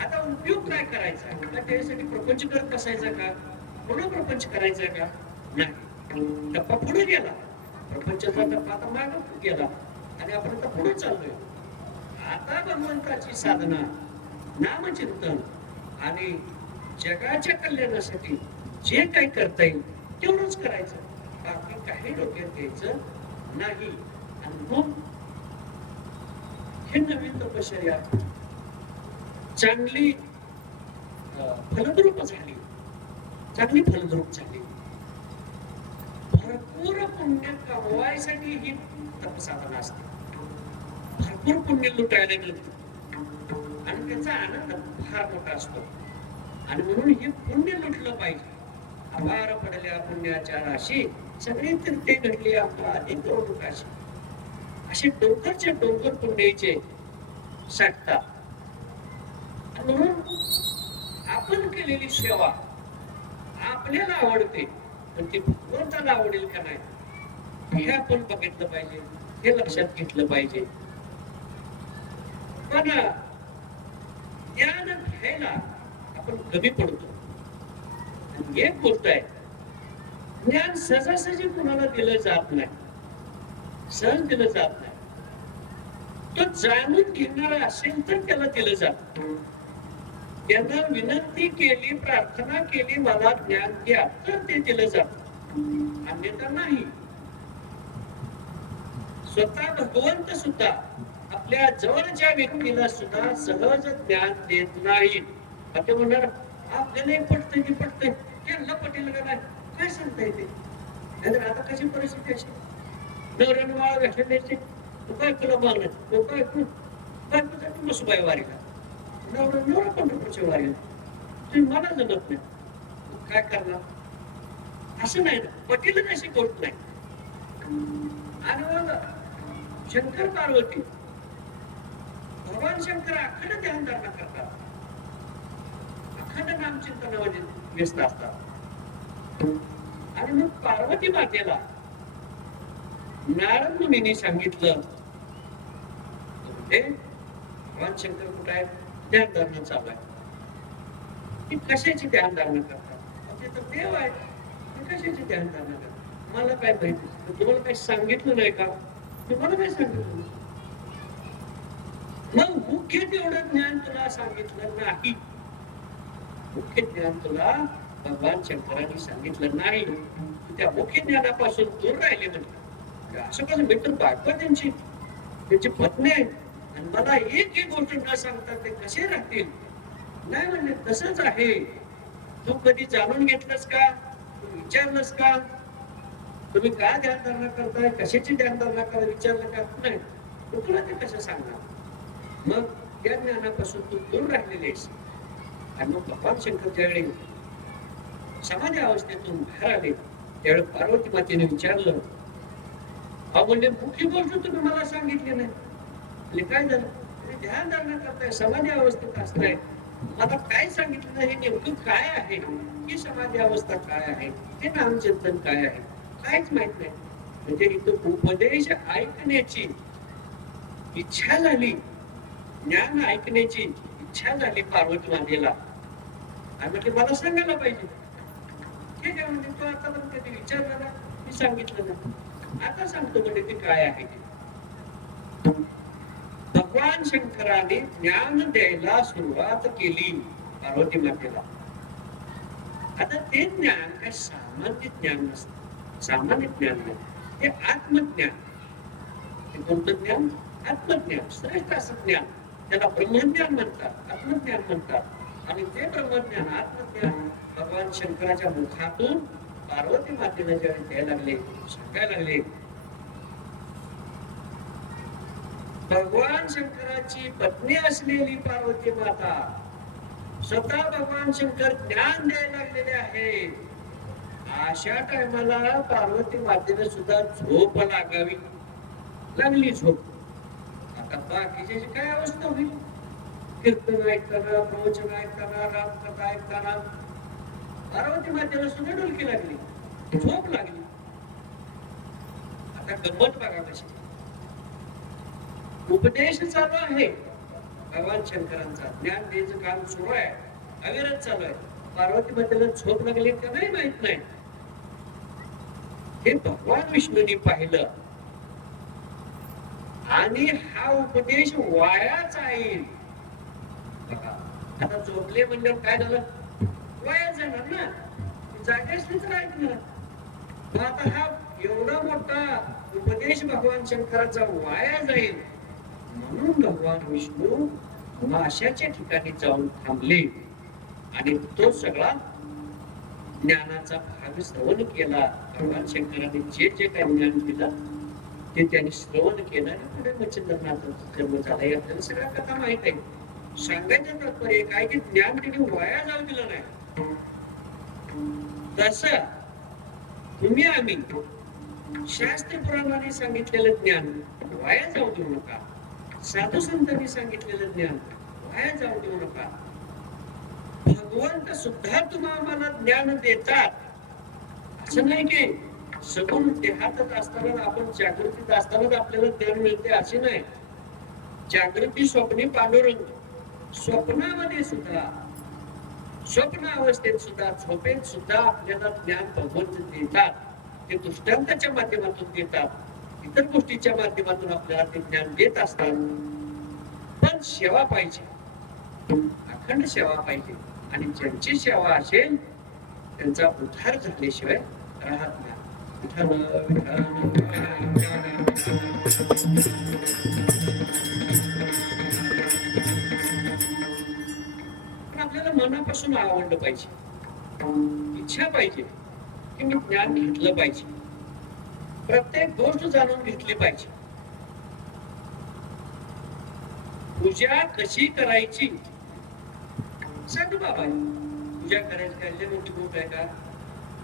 आता उपयोग काय करायचा का त्यासाठी प्रपंच करत बसायचा का पुढे प्रपंच करायचा का नाही. टप्पा पुढे गेला प्रपंचाचा टप्पा आता मागे गेला आणि आपण आता पुढे चाललोय. आता भगवंताची साधना नामचिंतन आणि जगाच्या कल्याणासाठी जे काही करता येईल तेवढंच करायचं. बाकी काही डोक्यात घ्यायचं नाही. आणि मग हे नवीन तपश्चर्या चांगली फलद्रूप झाली, चांगली फलद्रूप झाली. भरपूर पुण्य कमवायसाठी ही तपसाधना असते. भरपूर पुण्य लुटायला मिळतं आणि त्याचा आनंद फार मोठा असतो. आणि म्हणून हे पुण्य लुटलं पाहिजे. अपार पडल्या पुण्याच्या राशी सगळे तीर्थे घडले आपला अधिक काशी. असे डोंगरचे डोंगर पुण्याचे साठतात. म्हणून आपण केलेली सेवा आपल्याला आवडते पण ती भगवंताला आवडेल का नाही हे आपण बघितलं पाहिजे, हे लक्षात घेतलं पाहिजे. पण ज्ञान घ्यायला आपण कमी पडतो. एक गोष्ट आहे, ज्ञान सहजासहजी कुणाला दिलं जात नाही, सहज दिलं जात नाही. तो जाणून घेणारा असेल तर त्याला दिलं जात. त्यांना विनंती केली, प्रार्थना केली मला ज्ञान द्या तर ते दिलं जात, अन्यथा नाही. स्वतः भगवंत सुद्धा आपल्या जवळच्या व्यक्तीला सुद्धा सहज ज्ञान देत नाही. ते म्हणणार आपल्याला पटतंय की पटतंय त्यांना पटेल का नाही काय सांगता येते. नाहीतर आता कशी परिस्थिती अशी नवऱ्यानं माळ घातली द्यायची तू काय तुला मागणं तो काय बायकोसाठी बसू वारीला नवरा पंढरपूरच्या वारीला तुम्ही मला जमत नाही काय करणार असं नाही ना. पटेलच अशी गोष्ट नाही. आणि मग शंकर पार्वती भगवान शंकर अखंड ध्यान धारणा करतात, अखंड नामचिंतनामध्ये व्यस्त असतात. आणि मग पार्वती मातेला नारद मुनीने सांगितलं भगवान शंकर कुठे आहे ध्यान धारणा चालू आहे. ती कशाची ध्यान धारणा करतात ते तर देव आहे, कशाची ध्यान धारणा करतात मला काय माहिती. तुम्हाला काही सांगितलं नाही का, तुम्हाला काय सांगितलं. मग मुख्य तेवढं ज्ञान तुला सांगितलं नाही, मुख्य ज्ञान तुला भगवान शंकरांनी सांगितलं नाही, तू त्या मुख्य ज्ञानापासून दूर राहिले म्हणजे असं कसं मित्र बायको त्यांची त्याची पत्नी आहे आणि मला एक एक गोष्ट न सांगता ते कसे राहतील. नाही म्हणले तसंच आहे. तू कधी जाणून घेतलंस का, तू विचारलंस का, तुम्ही काय ध्यानधारणा करताय, कशाची ध्यानधारणा करा विचारलं का नाही, तू तुला ते कसं सांगणार. मग त्या ज्ञानापासून तू दूर राहिलेलेस. आणि मग भगवान शंकर ज्यावेळी समाधी अवस्थेतून बाहेर आले त्यावेळी पार्वती मातेने विचारलं, अहो म्हणजे मुख्य गोष्ट तुम्ही मला सांगितली नाही. म्हणजे काय झालं, तुम्ही ध्यान धारणा करताय, समाधी अवस्थेत असताय, मला काय सांगितलं नाही. हे नेमकं काय आहे, ही समाधी अवस्था काय आहे, हे नामचिंतन काय आहे, काहीच माहित नाही. म्हणजे इथं उपदेश ऐकण्याची इच्छा झाली, ज्ञान ऐकण्याची इच्छा झाली पार्वती मातेला. आणि म्हणजे मला सांगायला पाहिजे. ठीक आहे म्हणजे तो आता पण कधी विचारला ना, मी सांगितलं ना, आता सांगतो म्हणजे ते काय आहे ते. भगवान शंकराने ज्ञान द्यायला सुरुवात केली पार्वती मातेला. आता ते ज्ञान काय सामान्य ज्ञान नसतं, सामान्य ज्ञान नाही, हे आत्मज्ञान. हे कोणतं ज्ञान? आत्मज्ञान, श्रेष्ठ असं ज्ञान. त्याला ब्रह्मज्ञान म्हणतात, आत्मज्ञान म्हणतात. आणि ते ब्रह्मज्ञान, आत्मज्ञान भगवान शंकराच्या मुखातून पार्वती मातेला ज्यावेळी द्यायला लागले, सांगायला लागले. भगवान शंकराची पत्नी असलेली पार्वती माता स्वतः भगवान शंकर ज्ञान द्यायला लागलेले आहे. अशा टायमाला पार्वती मातेने सुद्धा झोप लागावी लागली. झोप आता बाकीची काय अवस्था होईल, कीर्तन ऐकताना, प्रवचन ऐकताना, रामकथा ऐकताना पार्वती मातेला सुद्धा डुलकी लागली, झोप लागली. आता गंमत बघा कशी, उपदेश चालू आहे भगवान शंकरांचा, ज्ञान द्यायचं काम सुरू आहे, अविरत चालू आहे. पार्वती मातेला झोप लागली का नाही माहित नाही. हे भगवान विष्णूंनी पाहिलं आणि हा उपदेश वाया जाईल. आता झोपले म्हणजे काय झालं, वाया जाणार ना, जागेच तर ऐकणार. मग आता हा एवढा मोठा उपदेश भगवान शंकराचा वाया जाईल म्हणून भगवान विष्णू माशाच्या ठिकाणी जाऊन थांबले आणि तो सगळा ज्ञानाचा भाग श्रवण केला. भगवान शंकराने जे जे काही ज्ञान दिलं ते त्यांनी श्रवण केलं आणि पुढे मच्छिंद्रनाथाचा जन्म झाला. हे आपल्याला सगळ्या कथा माहित आहे. सांगायचं तात्पर्य काय की ज्ञान त्यांनी वाया जाऊ दिलं नाही. तसं तुम्ही आम्ही शास्त्र पुराणाने सांगितलेलं ज्ञान वाया जाऊ देऊ नका. साधू संतांनी सांगितलेलं ज्ञान वाया जाऊ देऊ नका. भगवंत सुद्धा तुम्हा आम्हाला ज्ञान देतात. असं नाही की सगुण देहातच असताना, आपण जागृतीत असतानाच आपल्याला ज्ञान मिळते असे नाही. जागृती स्वप्नी पांडुरंग, स्वप्नामध्ये सुद्धा, स्वप्न अवस्थेत सुद्धा, झोपेत सुद्धा आपल्याला ज्ञान भगवंत देतात. ते दृष्टांताच्या माध्यमातून देतात, इतर गोष्टीच्या माध्यमातून आपल्याला ते ज्ञान देत असतात. पण सेवा पाहिजे, अखंड सेवा पाहिजे. आणि ज्यांची सेवा असेल त्यांचा उद्धार झाल्याशिवाय राहत नाही. आपल्याला मनापासून आवडलं पाहिजे, इच्छा पाहिजे की मी ज्ञान घेतलं पाहिजे, प्रत्येक गोष्ट जाणून घेतली पाहिजे. पूजा कशी करायची साधू बाबा, पूजा करायची काय मोठी गोष्ट आहे का?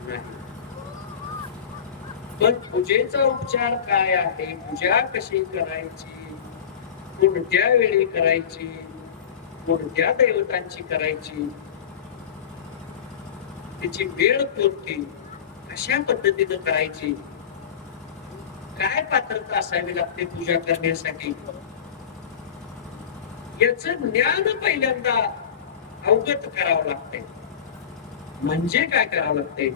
नाही. पण पूजेचा उपचार काय आहे, पूजा कशी करायची, कोणत्या वेळी करायची, कोणत्या दैवतांची करायची, त्याची वेळ कोणती, अशा पद्धतीने करायची, काय पात्रता असावी लागते पूजा करण्यासाठी, याच ज्ञान पहिल्यांदा अवगत करावं लागते. म्हणजे काय करावं लागते,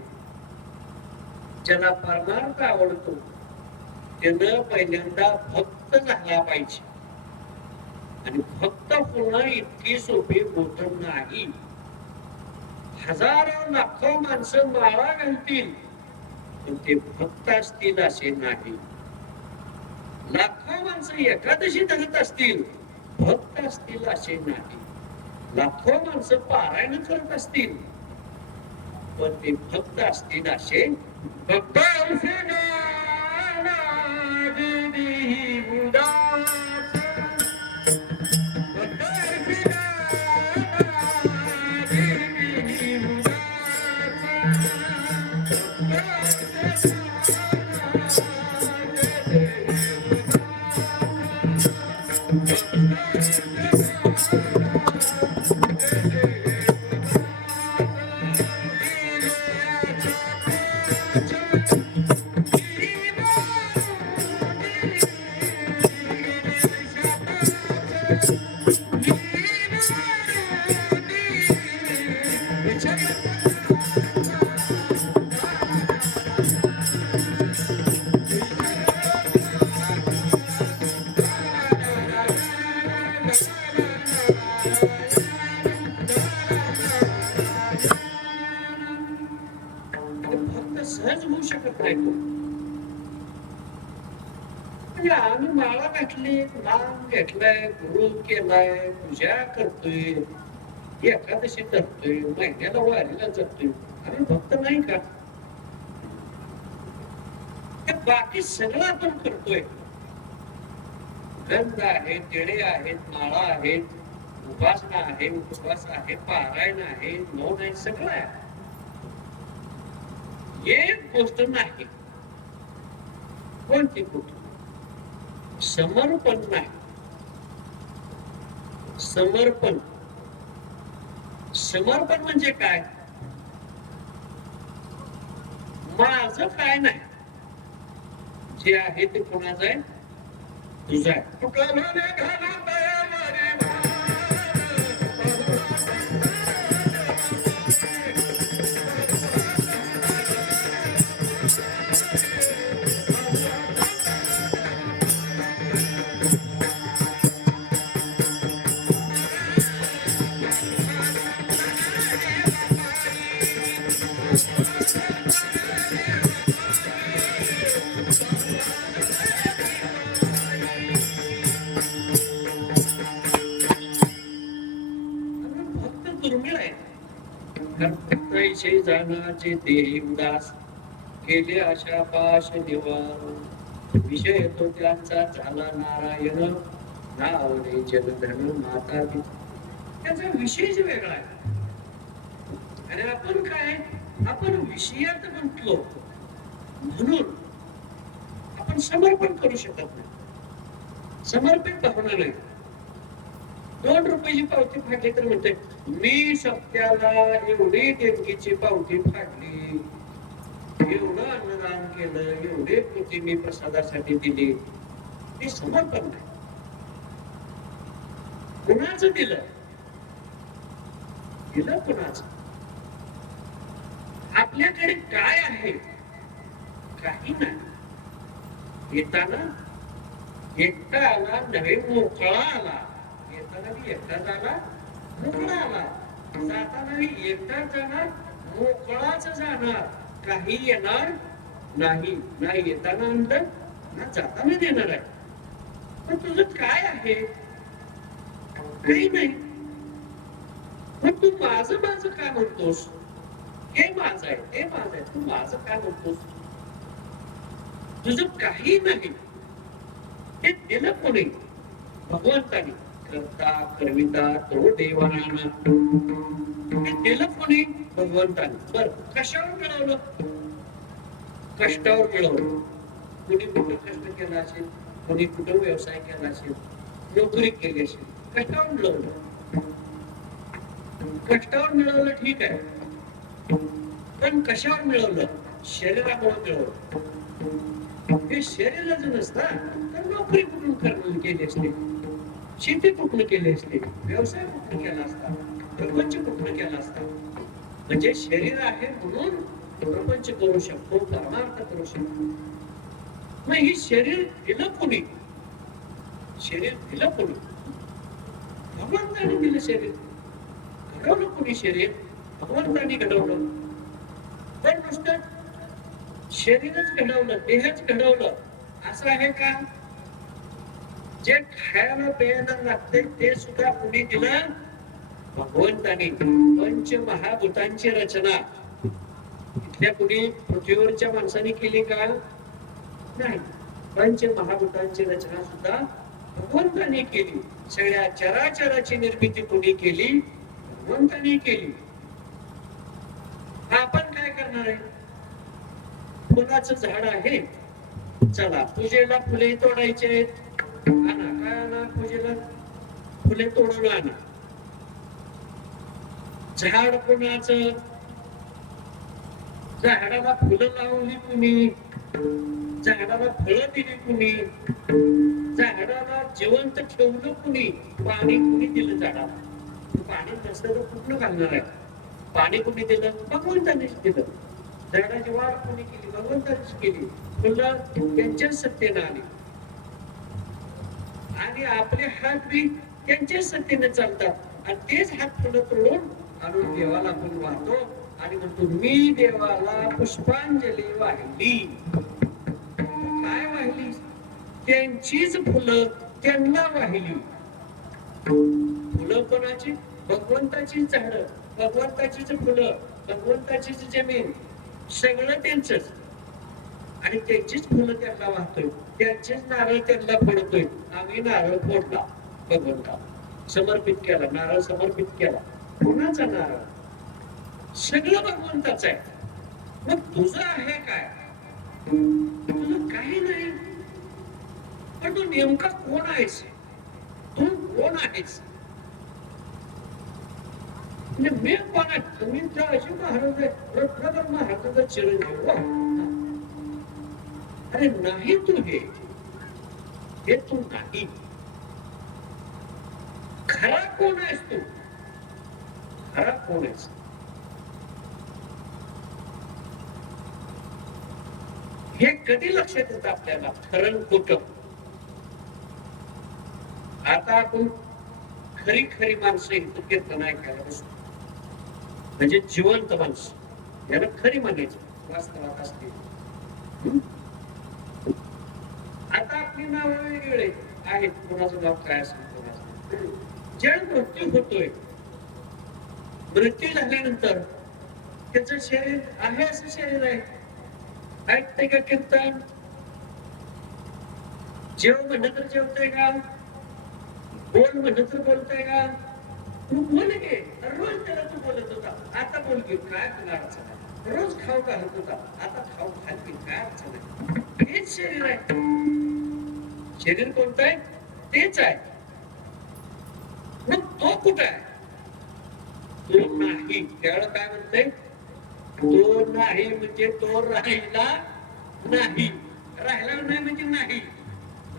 ज्याला परमार्थ आवडतो त्यानं पहिल्यांदा भक्त झाला पाहिजे. आणि भक्त होणं इतकी सोपी गोष्ट नाही. हजारो लाखो माणसं माळा घालतील पण ते भक्त असतील असे नाही. लाखो माणसं एकादशी धरत असतील भक्त असतील असे नाही. लाखो माणसं पारायण करत असतील पण ते भक्त असतील असे भक्त सहज होऊ शकत नाही तो. म्हणजे आम्ही माळा घातली नाम घेतलाय गुरु केलाय पूजा करतोय एकादशी करतोय महिन्याला वारीला जातोय आम्ही भक्त नाही का? बाकी सगळं आपण करतोय. गंध आहे टिळे आहेत माळा आहेत उपासना आहे उपवास आहे पारायण आहे मौन आहे सगळं आहे. एक गोष्ट नाही. कोणती गोष्ट? समर्पण नाही. समर्पण समर्पण म्हणजे काय? माझं काय नाही जे आहे ते कोणाचं आहे? तुझं आहे. जाणाचे देही उदास केले आशा पाश निवार विषय तो त्यांचा झाला नारायण नावले जलधन माता त्याचा विषयच वेगळा आहे. आणि आपण काय आपण विषयात म्हटलो म्हणून आपण समर्पण करू शकत नाही. समर्पित भावना नाही. 2 रुपयाची पावती फाडली तर म्हणते मी सत्याला एवढी देणगीची पावती फाडली एवढं अन्नदान केलं एवढे कृती मी प्रसादासाठी दिली. ते समर्पण नाही. कुणाचं दिलं दिलं कुणाचं? आपल्याकडे काय आहे? काही नाही. येताना एकटा आला नव्हे मोकळा आला. येताना एकटा झाला मोकळा आला. जाताना एकटा जाणार मोकळाच जाणार. काही येणार नाही. नाही येताना आणलं ना जाताना देणार आहे. पण तुझं काय आहे? काही नाही. पण तू माझं माझं का म्हणतोस? हे माझं आहे ते माझं आहे. तू माझं का म्हणतोस? तुझं काही नाही. हे दिलं कोणी? भगवंतानी. करता करविता तो देवाना. हे दिलं कोणी? भगवंतानी. बर कशावर मिळवलं? कष्टावर मिळवलं. कोणी कुठं कष्ट केला असेल कोणी कुठं व्यवसाय केला असेल नोकरी केली असेल कष्टावर मिळवलं. कष्टावर मिळवलं ठीक आहे. पण कशावर मिळवलं? शरीरामुळे मिळवलं. हे शरीराच नसतं तर नोकरी कुठून करून केली असते शेती कुठून केली असते व्यवसाय कुठून केला असता प्रपंच कुठून केला असता. म्हणजे शरीर आहे म्हणून प्रपंच करू शकतो परमार्थ करू शकतो. मग ही शरीर दिलं कोणी? शरीर दिलं कोणी? भगवंताने दिलं शरीर. घडवलं कोणी शरीर? भगवंतानी घडवलं. पण नुसतं शरीरच घडवलं, देहच घडवलं असं आहे का? जे खायला प्यायला लागते ते सुद्धा कुणी दिलं? भगवंतानी. पंचमहाभूतांची रचना इथल्या कुणी पृथ्वीवरच्या माणसाने केली का? नाही. पंचमहाभूतांची रचना सुद्धा भगवंतानी केली. सगळ्या चराचराची निर्मिती कुणी केली? भगवंतानी केली. आपण काय करणार आहे? फुलाचं झाड आहे, चला पूजेला फुले तोडायचे आहेत, आणा. काय आणा? पूजेला फुले तोडून आणा. झाड कोणाचं? झाडाला फुलं लावली कुणी? झाडाला फळं दिली कुणी? झाडाला जिवंत ठेवलं कुणी? पाणी कुणी दिलं झाडाला? पाणी नसलं तर कुठलं घालणार आहे? पाणी कुणी दिलं? भगवंतानेच दिलं. झाडाची वाढ कोणी केली? भगवंतानेच केली. फुलं त्यांच्याच सत्तेनं आली आणि आपले हात बी त्यांच्याच सत्तेने चालतात आणि तेच हात फुलं तोडून आणून देवाला आपण वाहतो आणि म्हणतो मी देवाला पुष्पांजली वाहिली. काय वाहिली? त्यांचीच फुलं त्यांना वाहिली. फुलं कोणाची? भगवंताची झाड, भगवंताचीच फुलं, भगवंताचीच जमीन, सगळं त्यांचंच. आणि त्यांचीच फुलं त्यांना वाहतोय, त्यांचेच नारळ त्यांना फोडतोय. आम्ही नारळ फोडला, भगवंता समर्पित केला, नारळ समर्पित केला. कोणाचा नारळ? सगळं भगवंताच आहे. मग तुझं आहे काय? तुझं काही नाही. पण तू नेमका कोण आहेस? तू कोण आहेस? म्हणजे मी कोण आहे? तुम्ही त्या अशी महाराज रत्नाकर महाराजांचा चिरंजीव. अरे नाही, तू हे तू नाही. खरा कोण आहेस तू? खरा कोण आहेस? हे कधी लक्षात येतं आपल्याला? खरं खोटं. आता आपण खरी खरी माणसं इथं कीर्तन ऐकायला बसतो, म्हणजे जिवंत माणसं, याला खरी म्हणायचं वास्तवात असते. आता आपली नाव वेगवेगळे आहेत. कोणाचं नाव काय असेल, कोणाचं ज्या मृत्यू होतोय, मृत्यू झाल्यानंतर त्याचं शरीर आहे असं शरीर आहे. ऐकतंय का कीर्तन? जेव म्हणलं तर जेवतंय का? बोल म्हणलं तर बोलतंय का? तू बोल घे. रोज त्याला तू बोलत होता, आता बोल घे. काय तुला अडचण आहे? रोज खाऊ घालत होता, आता खाऊ घालते. काय अडचण आहे? हेच शरीर आहे. शरीर कोणतं आहे? तेच आहे. मग तो कुठं आहे? तो नाही. त्यावेळेला काय म्हणतंय? तो नाही म्हणजे तो राहिला नाही. राहिला नाही म्हणजे नाही.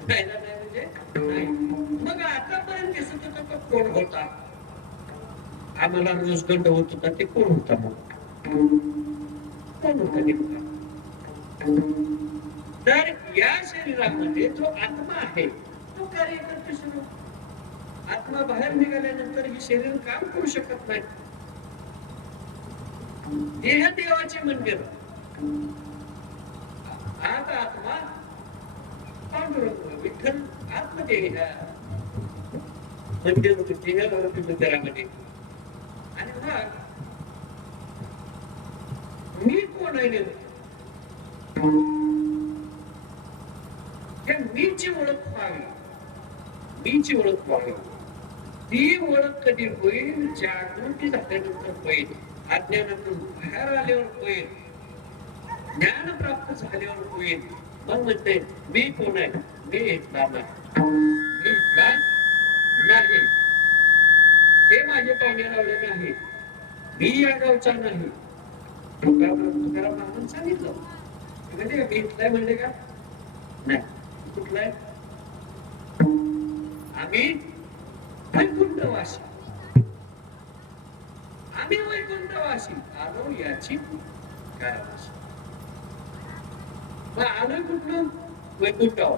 राहिला नाही म्हणजे नाही. मग आतापर्यंत दिसत होता तो कोण होता? आम्हाला रोज गंड होत होता, ते कोण होता? मग कोण होता नेमका? तर या शरीरामध्ये जो आत्मा आहे तो कार्य करतो सुरू. आत्मा बाहेर निघाल्यानंतर हे शरीर काम करू शकत नाही. देह देवाचे मंदिर. आता आत्मा पांडुरंग विठ्ठल आत्मदेह मंदिरामध्ये. आणि मग मी कोण आहे? त्या मीची ओळख व्हावी. मीची ओळख व्हावी. ती ओळख कधी होईल? जागृती झाल्यानंतर होईल. अज्ञानातून बाहेर आल्यावर होईल. ज्ञान प्राप्त झाल्यावर होईल. मग म्हणते मी कोण आहे? मी इथला नाही. मी इथला नाही. हे माझे पाहुणे लावले नाही. मी या गावचा नाही. तुकाराम महाराज सांगितलं म्हणजे मी इथलाय म्हणले का? नाही. कुठलाय? आम्ही वैकुंठवासी. आम्ही वैकुंठवासी आलो याची काय वासी. मग आलोय कुठलं? वैकुंठावर.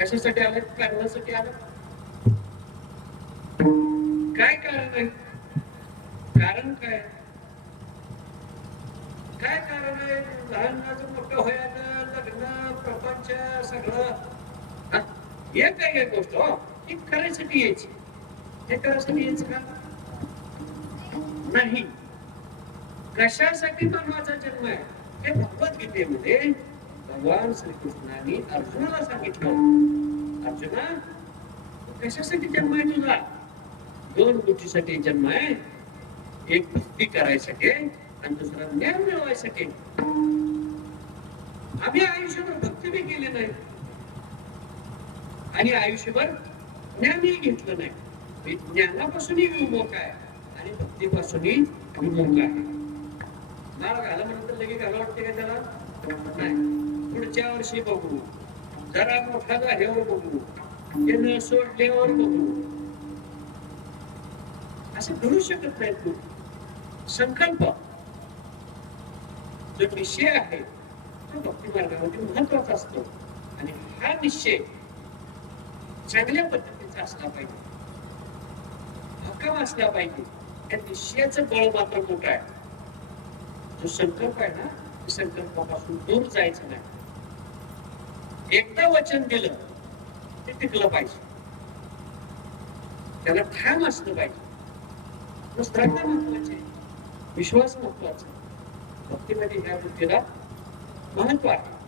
कशासाठी आलं? कारणासाठी आलं. काय कारण आहे? कारण काय? काय कारण आहे लहानाचं मोठं व्हायला लग्न प्रपंच सगळं हा? हे काय गोष्ट हो ती करायसाठी यायची हे करायसाठी यायचं का नाही कशासाठी मानवाचा जन्म आहे हे भगवद्गीतेमध्ये भगवान श्रीकृष्णाने अर्जुनाला सांगितलं अर्जुना कशासाठी जन्म आहे तुझा दोन गोष्टीसाठी जन्म आहे एक भक्ती करायसाठी आणि दुसरा ज्ञान मिळवायसाठी आम्ही आयुष्यभर भक्ती बी केली नाही आणि आयुष्यभर ज्ञानही घेतलं नाही ज्ञानापासूनही विमुख आहे आणि भक्तीपासूनही विमुख आहे माळ घाला म्हणून लगेच घाला वाटते का त्याला नाही पुढच्या वर्षी बघू जरा मोठा झाल्यावर बघू ते न सोडल्यावर बघू असं करू शकत नाही तू संकल्प जो निश्चय आहे तो भक्ती मार्गामध्ये महत्वाचा असतो आणि हा निश्चय चांगल्या पद्धतीचा असला पाहिजे भक्कम असला पाहिजे त्या निश्चयाचं बळ मात्र मोठं आहे जो संकल्प आहे ना त्या संकल्पापासून दूर जायचं नाही एकदा वचन दिलं ते टिकलं पाहिजे त्याला ठाम असलं पाहिजे श्रद्धा महत्वाची विश्वास महत्वाचा भक्तीमध्ये ह्या गोष्टीला महत्व आहे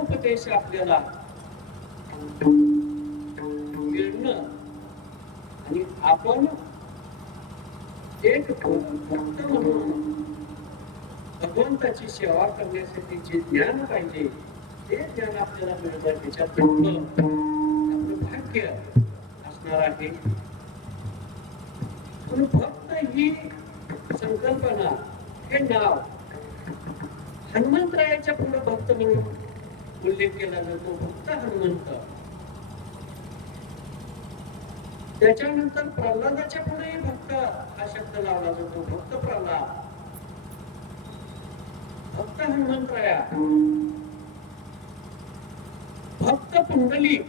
उपदेश आपल्याला मिळणं आणि आपण एक भक्त म्हणून भगवंताची सेवा करण्यासाठी जे ज्ञान पाहिजे ते ज्ञान आपल्याला मिळतं त्याच्यात आपलं भाग्य असं असणार आहे. पण भक्त ही संकल्पना, हे नाव हनुमंतरायाच्या पुढे भक्त म्हणून उल्लेख केला जातो. भक्त हनुमंत. त्याच्यानंतर प्रल्हादाच्या पुढेही भक्त हा शब्द लावला जातो. भक्त प्रल्हाद, भक्त हनुमंतराया, भक्त पुंडलिक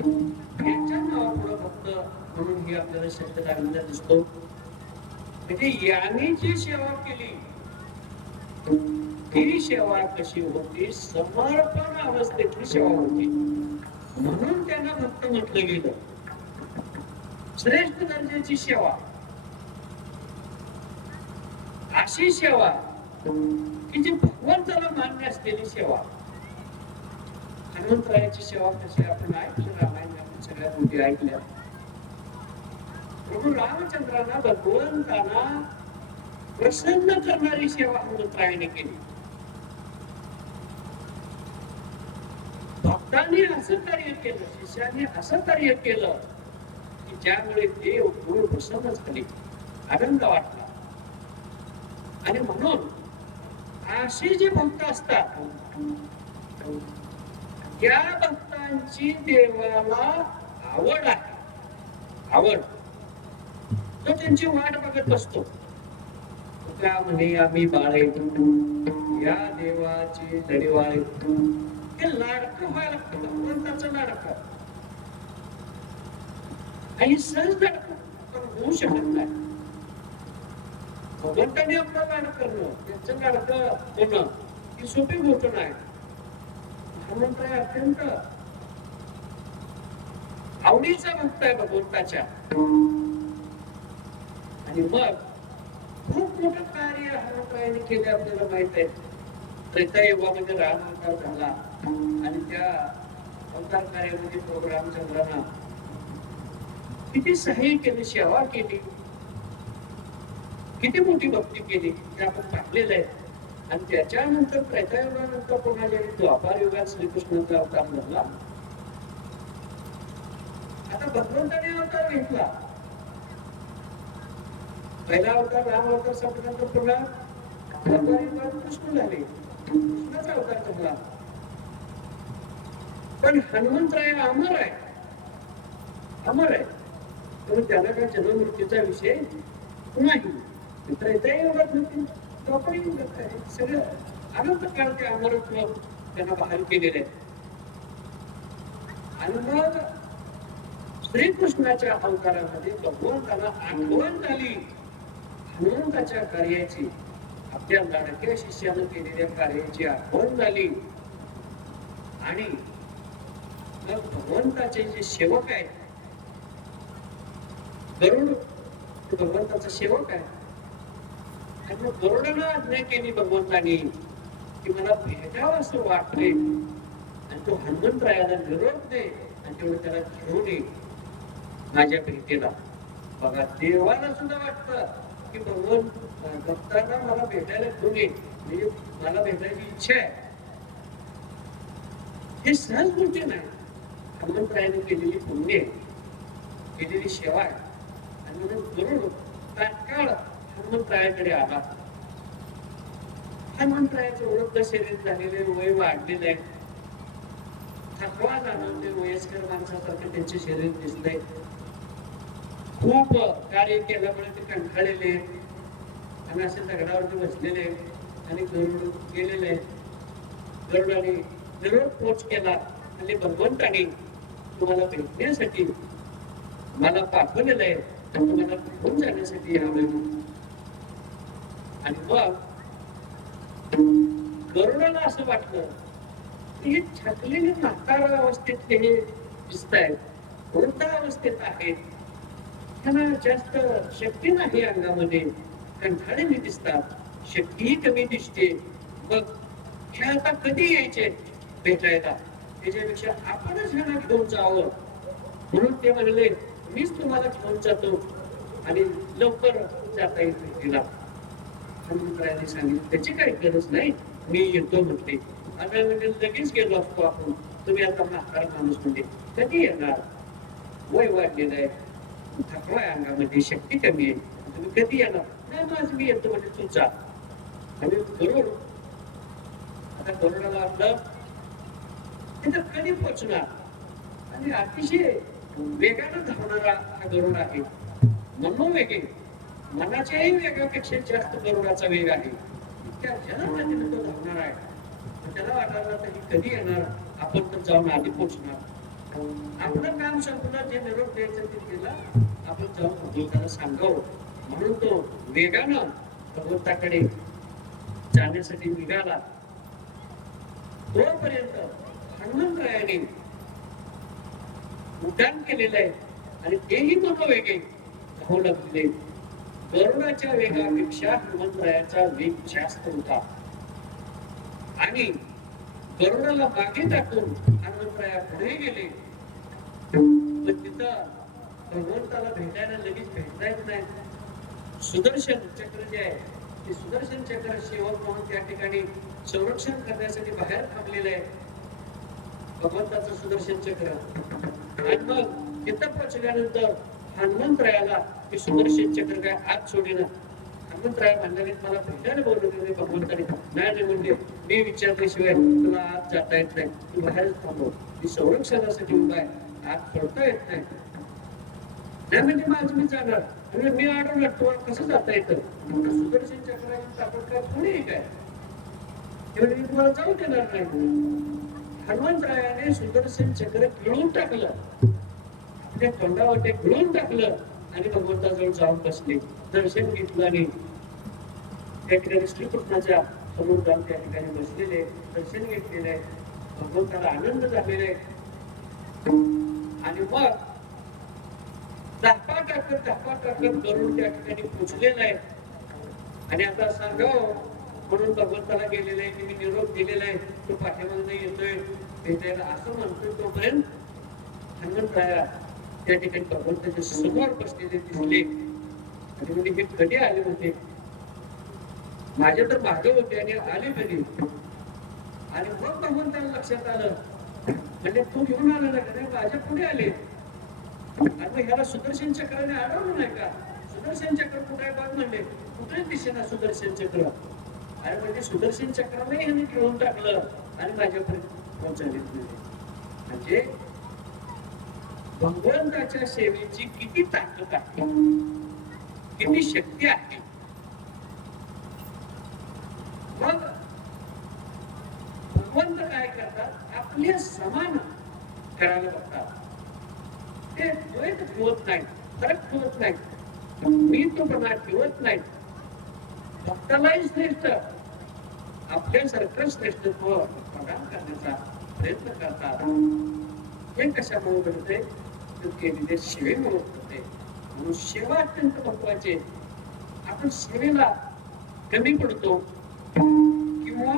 यांच्या नावापुढे भक्त म्हणून ही आपल्याला शब्द लागलेला दिसतो. म्हणजे याने जी सेवा केली ती सेवा कशी होती? समर्पण अवस्थेतली सेवा होती, म्हणून त्यांना भक्त म्हटलं गेलं. श्रेष्ठ दर्जाची सेवा, अशी सेवा की जी भगवंताला मान्य असलेली सेवा. हनुमंतरायाची सेवा कशी आपण ऐकलं, रामायणात सगळ्या गोष्टी ऐकल्या. प्रभू रामचंद्रांना, भगवंतांना प्रसन्न करणारी सेवा हनुमंतरायाने केली. भक्तांनी असं कार्य केलं, शिष्याने असं कार्य केलं की ज्यामुळे देव गुरु प्रसन्न झाले, आनंद वाटला. आणि म्हणून असे जे भक्त असतात त्या भक्तांची देवाला आवड आहे. आवड, तो त्यांची वाट बघत बसतो. त्या म्हणे आम्ही बाळे या देवाची लढीवाळे. हे लाडकं व्हायला लागतं, भगवंताचं लाडकं. आणि सहज लाडकं पण होऊ शकत नाही. भगवंताने आपलं लाड करणं, त्यांचं लाडकं होणं ही सोपी गोष्ट नाही. हनुमंतराय अत्यंत आवडीचा भक्त आहे भगवंताच्या. आणि मग खूप मोठं कार्य हनुमंतरायाने केले आपल्याला माहित आहे. त्रेतायुगामध्ये राम अवतार झाला आणि त्या अवतार कार्यामध्ये प्रभू रामचंद्रांना किती सहाय्य केले, सेवा केली, किती मोठी भक्ती केली ते आपण पाहिलेलं आहे. आणि त्याच्यानंतर त्रेतायुगानंतर पुन्हा ज्यावेळी द्वापार युगात श्रीकृष्णाचा अवतार झाला. आता भगवंताने अवतार घेतला. पहिला अवतार राम अवतार संपल्यानंतर पुन्हा द्वापार युगात कृष्ण झाले, कृष्णाचा अवतार झाला. पण हनुमंतराय अमर आहे, अमर आहे. तर त्याला काय जन्म मृत्यूचा विषय नाही. त्रेतायुगात द्वापार युगात आहे, सगळं अनंत काळ ते अमरत्व त्यांना बाहेर केलेले आहे. आणि मग श्रीकृष्णाच्या अवतारामध्ये भगवंताला आठवण झाली हनुमंताच्या कार्याची, आपल्या लाडक्या शिष्यानं केलेल्या कार्याची आठवण झाली. आणि मग भगवंताचे जे सेवक आहेत, गरुड भगवंताचा सेवक आहे. आणि मग गरुडाला आज्ञा केली भगवंतानी की मला भेटावं असं वाटतंय, आणि तो हनुमंतरायाला निरोप दे आणि तेवढं त्याला घेऊन ये माझ्या भेटीला. बघा, देवाला सुद्धा वाटतं की भक्तांना मला भेटायला घेऊन ये, म्हणजे मला भेटायची इच्छा आहे. हे सहज गोष्टी नाही, हनुमंतरायाने केलेली पुण्य, केलेली सेवा आहे. आणि म्हणून गरुड तात्काळ हनुमंतरायाकडे आला. हनुमंतरायाचं ओळख शरीर झालेले, वय वाढलेलं आहे, थकवा जाणवते, वयस्कर माणसासारखं त्यांचे शरीर दिसतंय. खूप कार्य केल्यामुळे ते कंटाळलेले आणि असे दगडावरती बसलेले आणि गरुड गेलेले. गरुडाने निरोप पोच केला आणि भगवंताने तुम्हाला भेटण्यासाठी मला पाठवलेलं आहे, तुम्हाला घेऊन जाण्यासाठी यावं. आणि मग गरुडाला असं वाटलं की हे थकलेले म्हातारा अवस्थेतले हे दिसत आहेत, कोणत्या अवस्थेत आहेत, त्यांना जास्त शक्ती नाही अंगामध्ये, कंठाळेने दिसतात, शक्तीही कमी दिसते. मग हे आता कधी यायचे भेटायला? त्याच्यापेक्षा आपणच ह्यांना घेऊन जावं. म्हणून ते म्हणले मीच तुम्हाला घेऊन जातो आणि लवकर जाता येईल भेटीला. हनुमंतरायाने सांगितलं त्याची काही गरज नाही, मी येतो म्हटले. आता लगेच गेलो असतो आपण, तुम्ही आता म्हातारा माणूस म्हणजे कधी येणार? वय वाढलेलं आहे, थकवा आहे अंगामध्ये, शक्ती कमी आहे, तुम्ही कधी येणार? नाही माझं मी येतो म्हणजे तुमचा. आणि गरुड, आता गरुडाला आपलं तिथं कधी पोचणार? आणि अतिशय वेगानं धावणारा हा गरुड आहे, मनोवेगी, मनाच्याही वेगापेक्षा जास्त गरुडाचा वेग आहे. इतक्या जलगतीने तो धावणार आहे. त्याला वाटायला तर ही कधी येणार, आपण तर जाऊन आधी पोहोचणार. आपलं काम संपलं, जे निरोप द्यायचं ते केलं, आपण जाऊन भगवंताला सांगावं. म्हणून तो वेगानं भगवंताकडे जाण्यासाठी निघाला. तोपर्यंत हनुमंतरायाने उड्डाण केलेलं आहे आणि तेही मनोवेगे धावू लागलेले. गरुडाच्या वेगापेक्षा हनुमंतरायाचा वेग जास्त होता आणि गरुडाला मागे टाकून हनुमंतराया पुढे गेले. पण तिथं भगवंताला भेटायला लगेच भेटता येत नाही. सुदर्शन चक्र जे आहे ते सुदर्शन चक्र सेवक म्हणून त्या ठिकाणी संरक्षण करण्यासाठी बाहेर थांबलेलं आहे भगवंताचं सुदर्शन चक्र. आणि मग तिथं पोहोचल्यानंतर हनुमंतरायाला ते सुदर्शन चक्र काय आत सोडेना. हनुमंतराय म्हणणारे मला भेटायला बोलवले भगवंताने. नाही म्हणजे मी विचारल्याशिवाय तुला आत जाता येत नाही, तू बाहेरच थांबव, मी संरक्षणासाठी उभा आहे, आत सोडता येत नाही. नाही म्हणजे माझं मी जाणार, म्हणजे मी अडवणार, तुम्हाला कसं जाता येतं? सुदर्शन चक्राची ताकद काय थोडी आहे काय? मी तुम्हाला जाऊ देणार नाही. हनुमंतरायाने सुदर्शन चक्र गिळून टाकलं, आपल्या तोंडावर ते गिळून टाकलं आणि भगवंताजवळ जाऊन बसले. दर्शन घेतलं आणि त्या ठिकाणी श्रीकृष्णाच्या समोर जाऊन त्या ठिकाणी बसलेले, दर्शन घेतलेले आहे. भगवंताला आनंद झालेला आहे. आणि मग धप्पा टाकत करून त्या ठिकाणी पोचलेला आहे. आणि आता सांगावं म्हणून भगवंताला गेलेलं आहे की मी निरोप दिलेला आहे, तो पाठीमागनं येतोय भेटायला असं म्हणतोय. तोपर्यंत हनुमंतराया त्या ठिकाणी भगवंताच्या समोर बसलेले दिसले. आणि म्हणजे हे कधी आले होते? माझ्या तर मागे होते आणि आले कधी? आणि मग भगवंताला लक्षात आलं, म्हणजे तू घेऊन आला ना का? माझ्या पुढे आले. आणि मग ह्याला सुदर्शन चक्राने अडवलं नाही का? सुदर्शन चक्र कुठे बघ म्हणले, कुठेच दिसेना सुदर्शन चक्र. आणि म्हणजे सुदर्शन चक्राने ह्याने घेऊन टाकलं आणि माझ्यापर्यंत पोहोचले. म्हणजे भगवंताच्या सेवेची किती ताकद आहे, किती शक्ती आहे. मग भगवंत काय करतात? आपले समान करायला बघतात. ते द्वैत ठेवत नाही, फरक ठेवत नाही, मी तो प्रमाण ठेवत नाही. भक्तालाही श्रेष्ठ, आपल्यासारखं श्रेष्ठत्व प्रदान करण्याचा प्रयत्न करतात. हे कशामुळे घडते? तर केलेल्या सेवेमुळे होते. म्हणून सेवा अत्यंत महत्वाची. आपण सेवेला कमी पडतो किंवा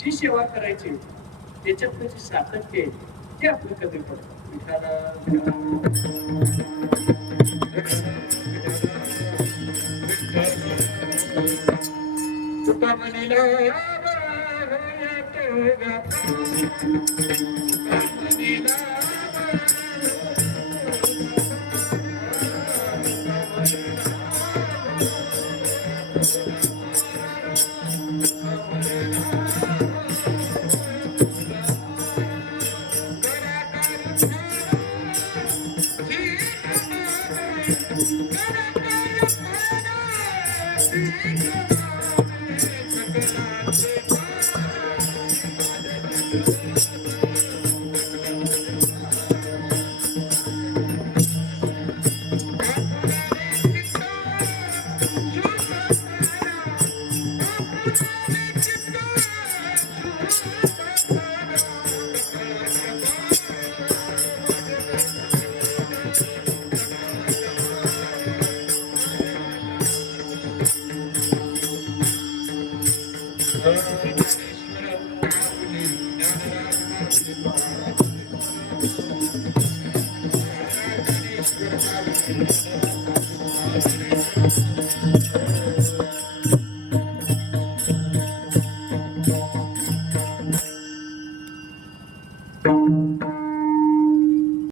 जी सेवा करायची त्याच्यात जी सातत्य आहे ते आपलं कमी पडतं.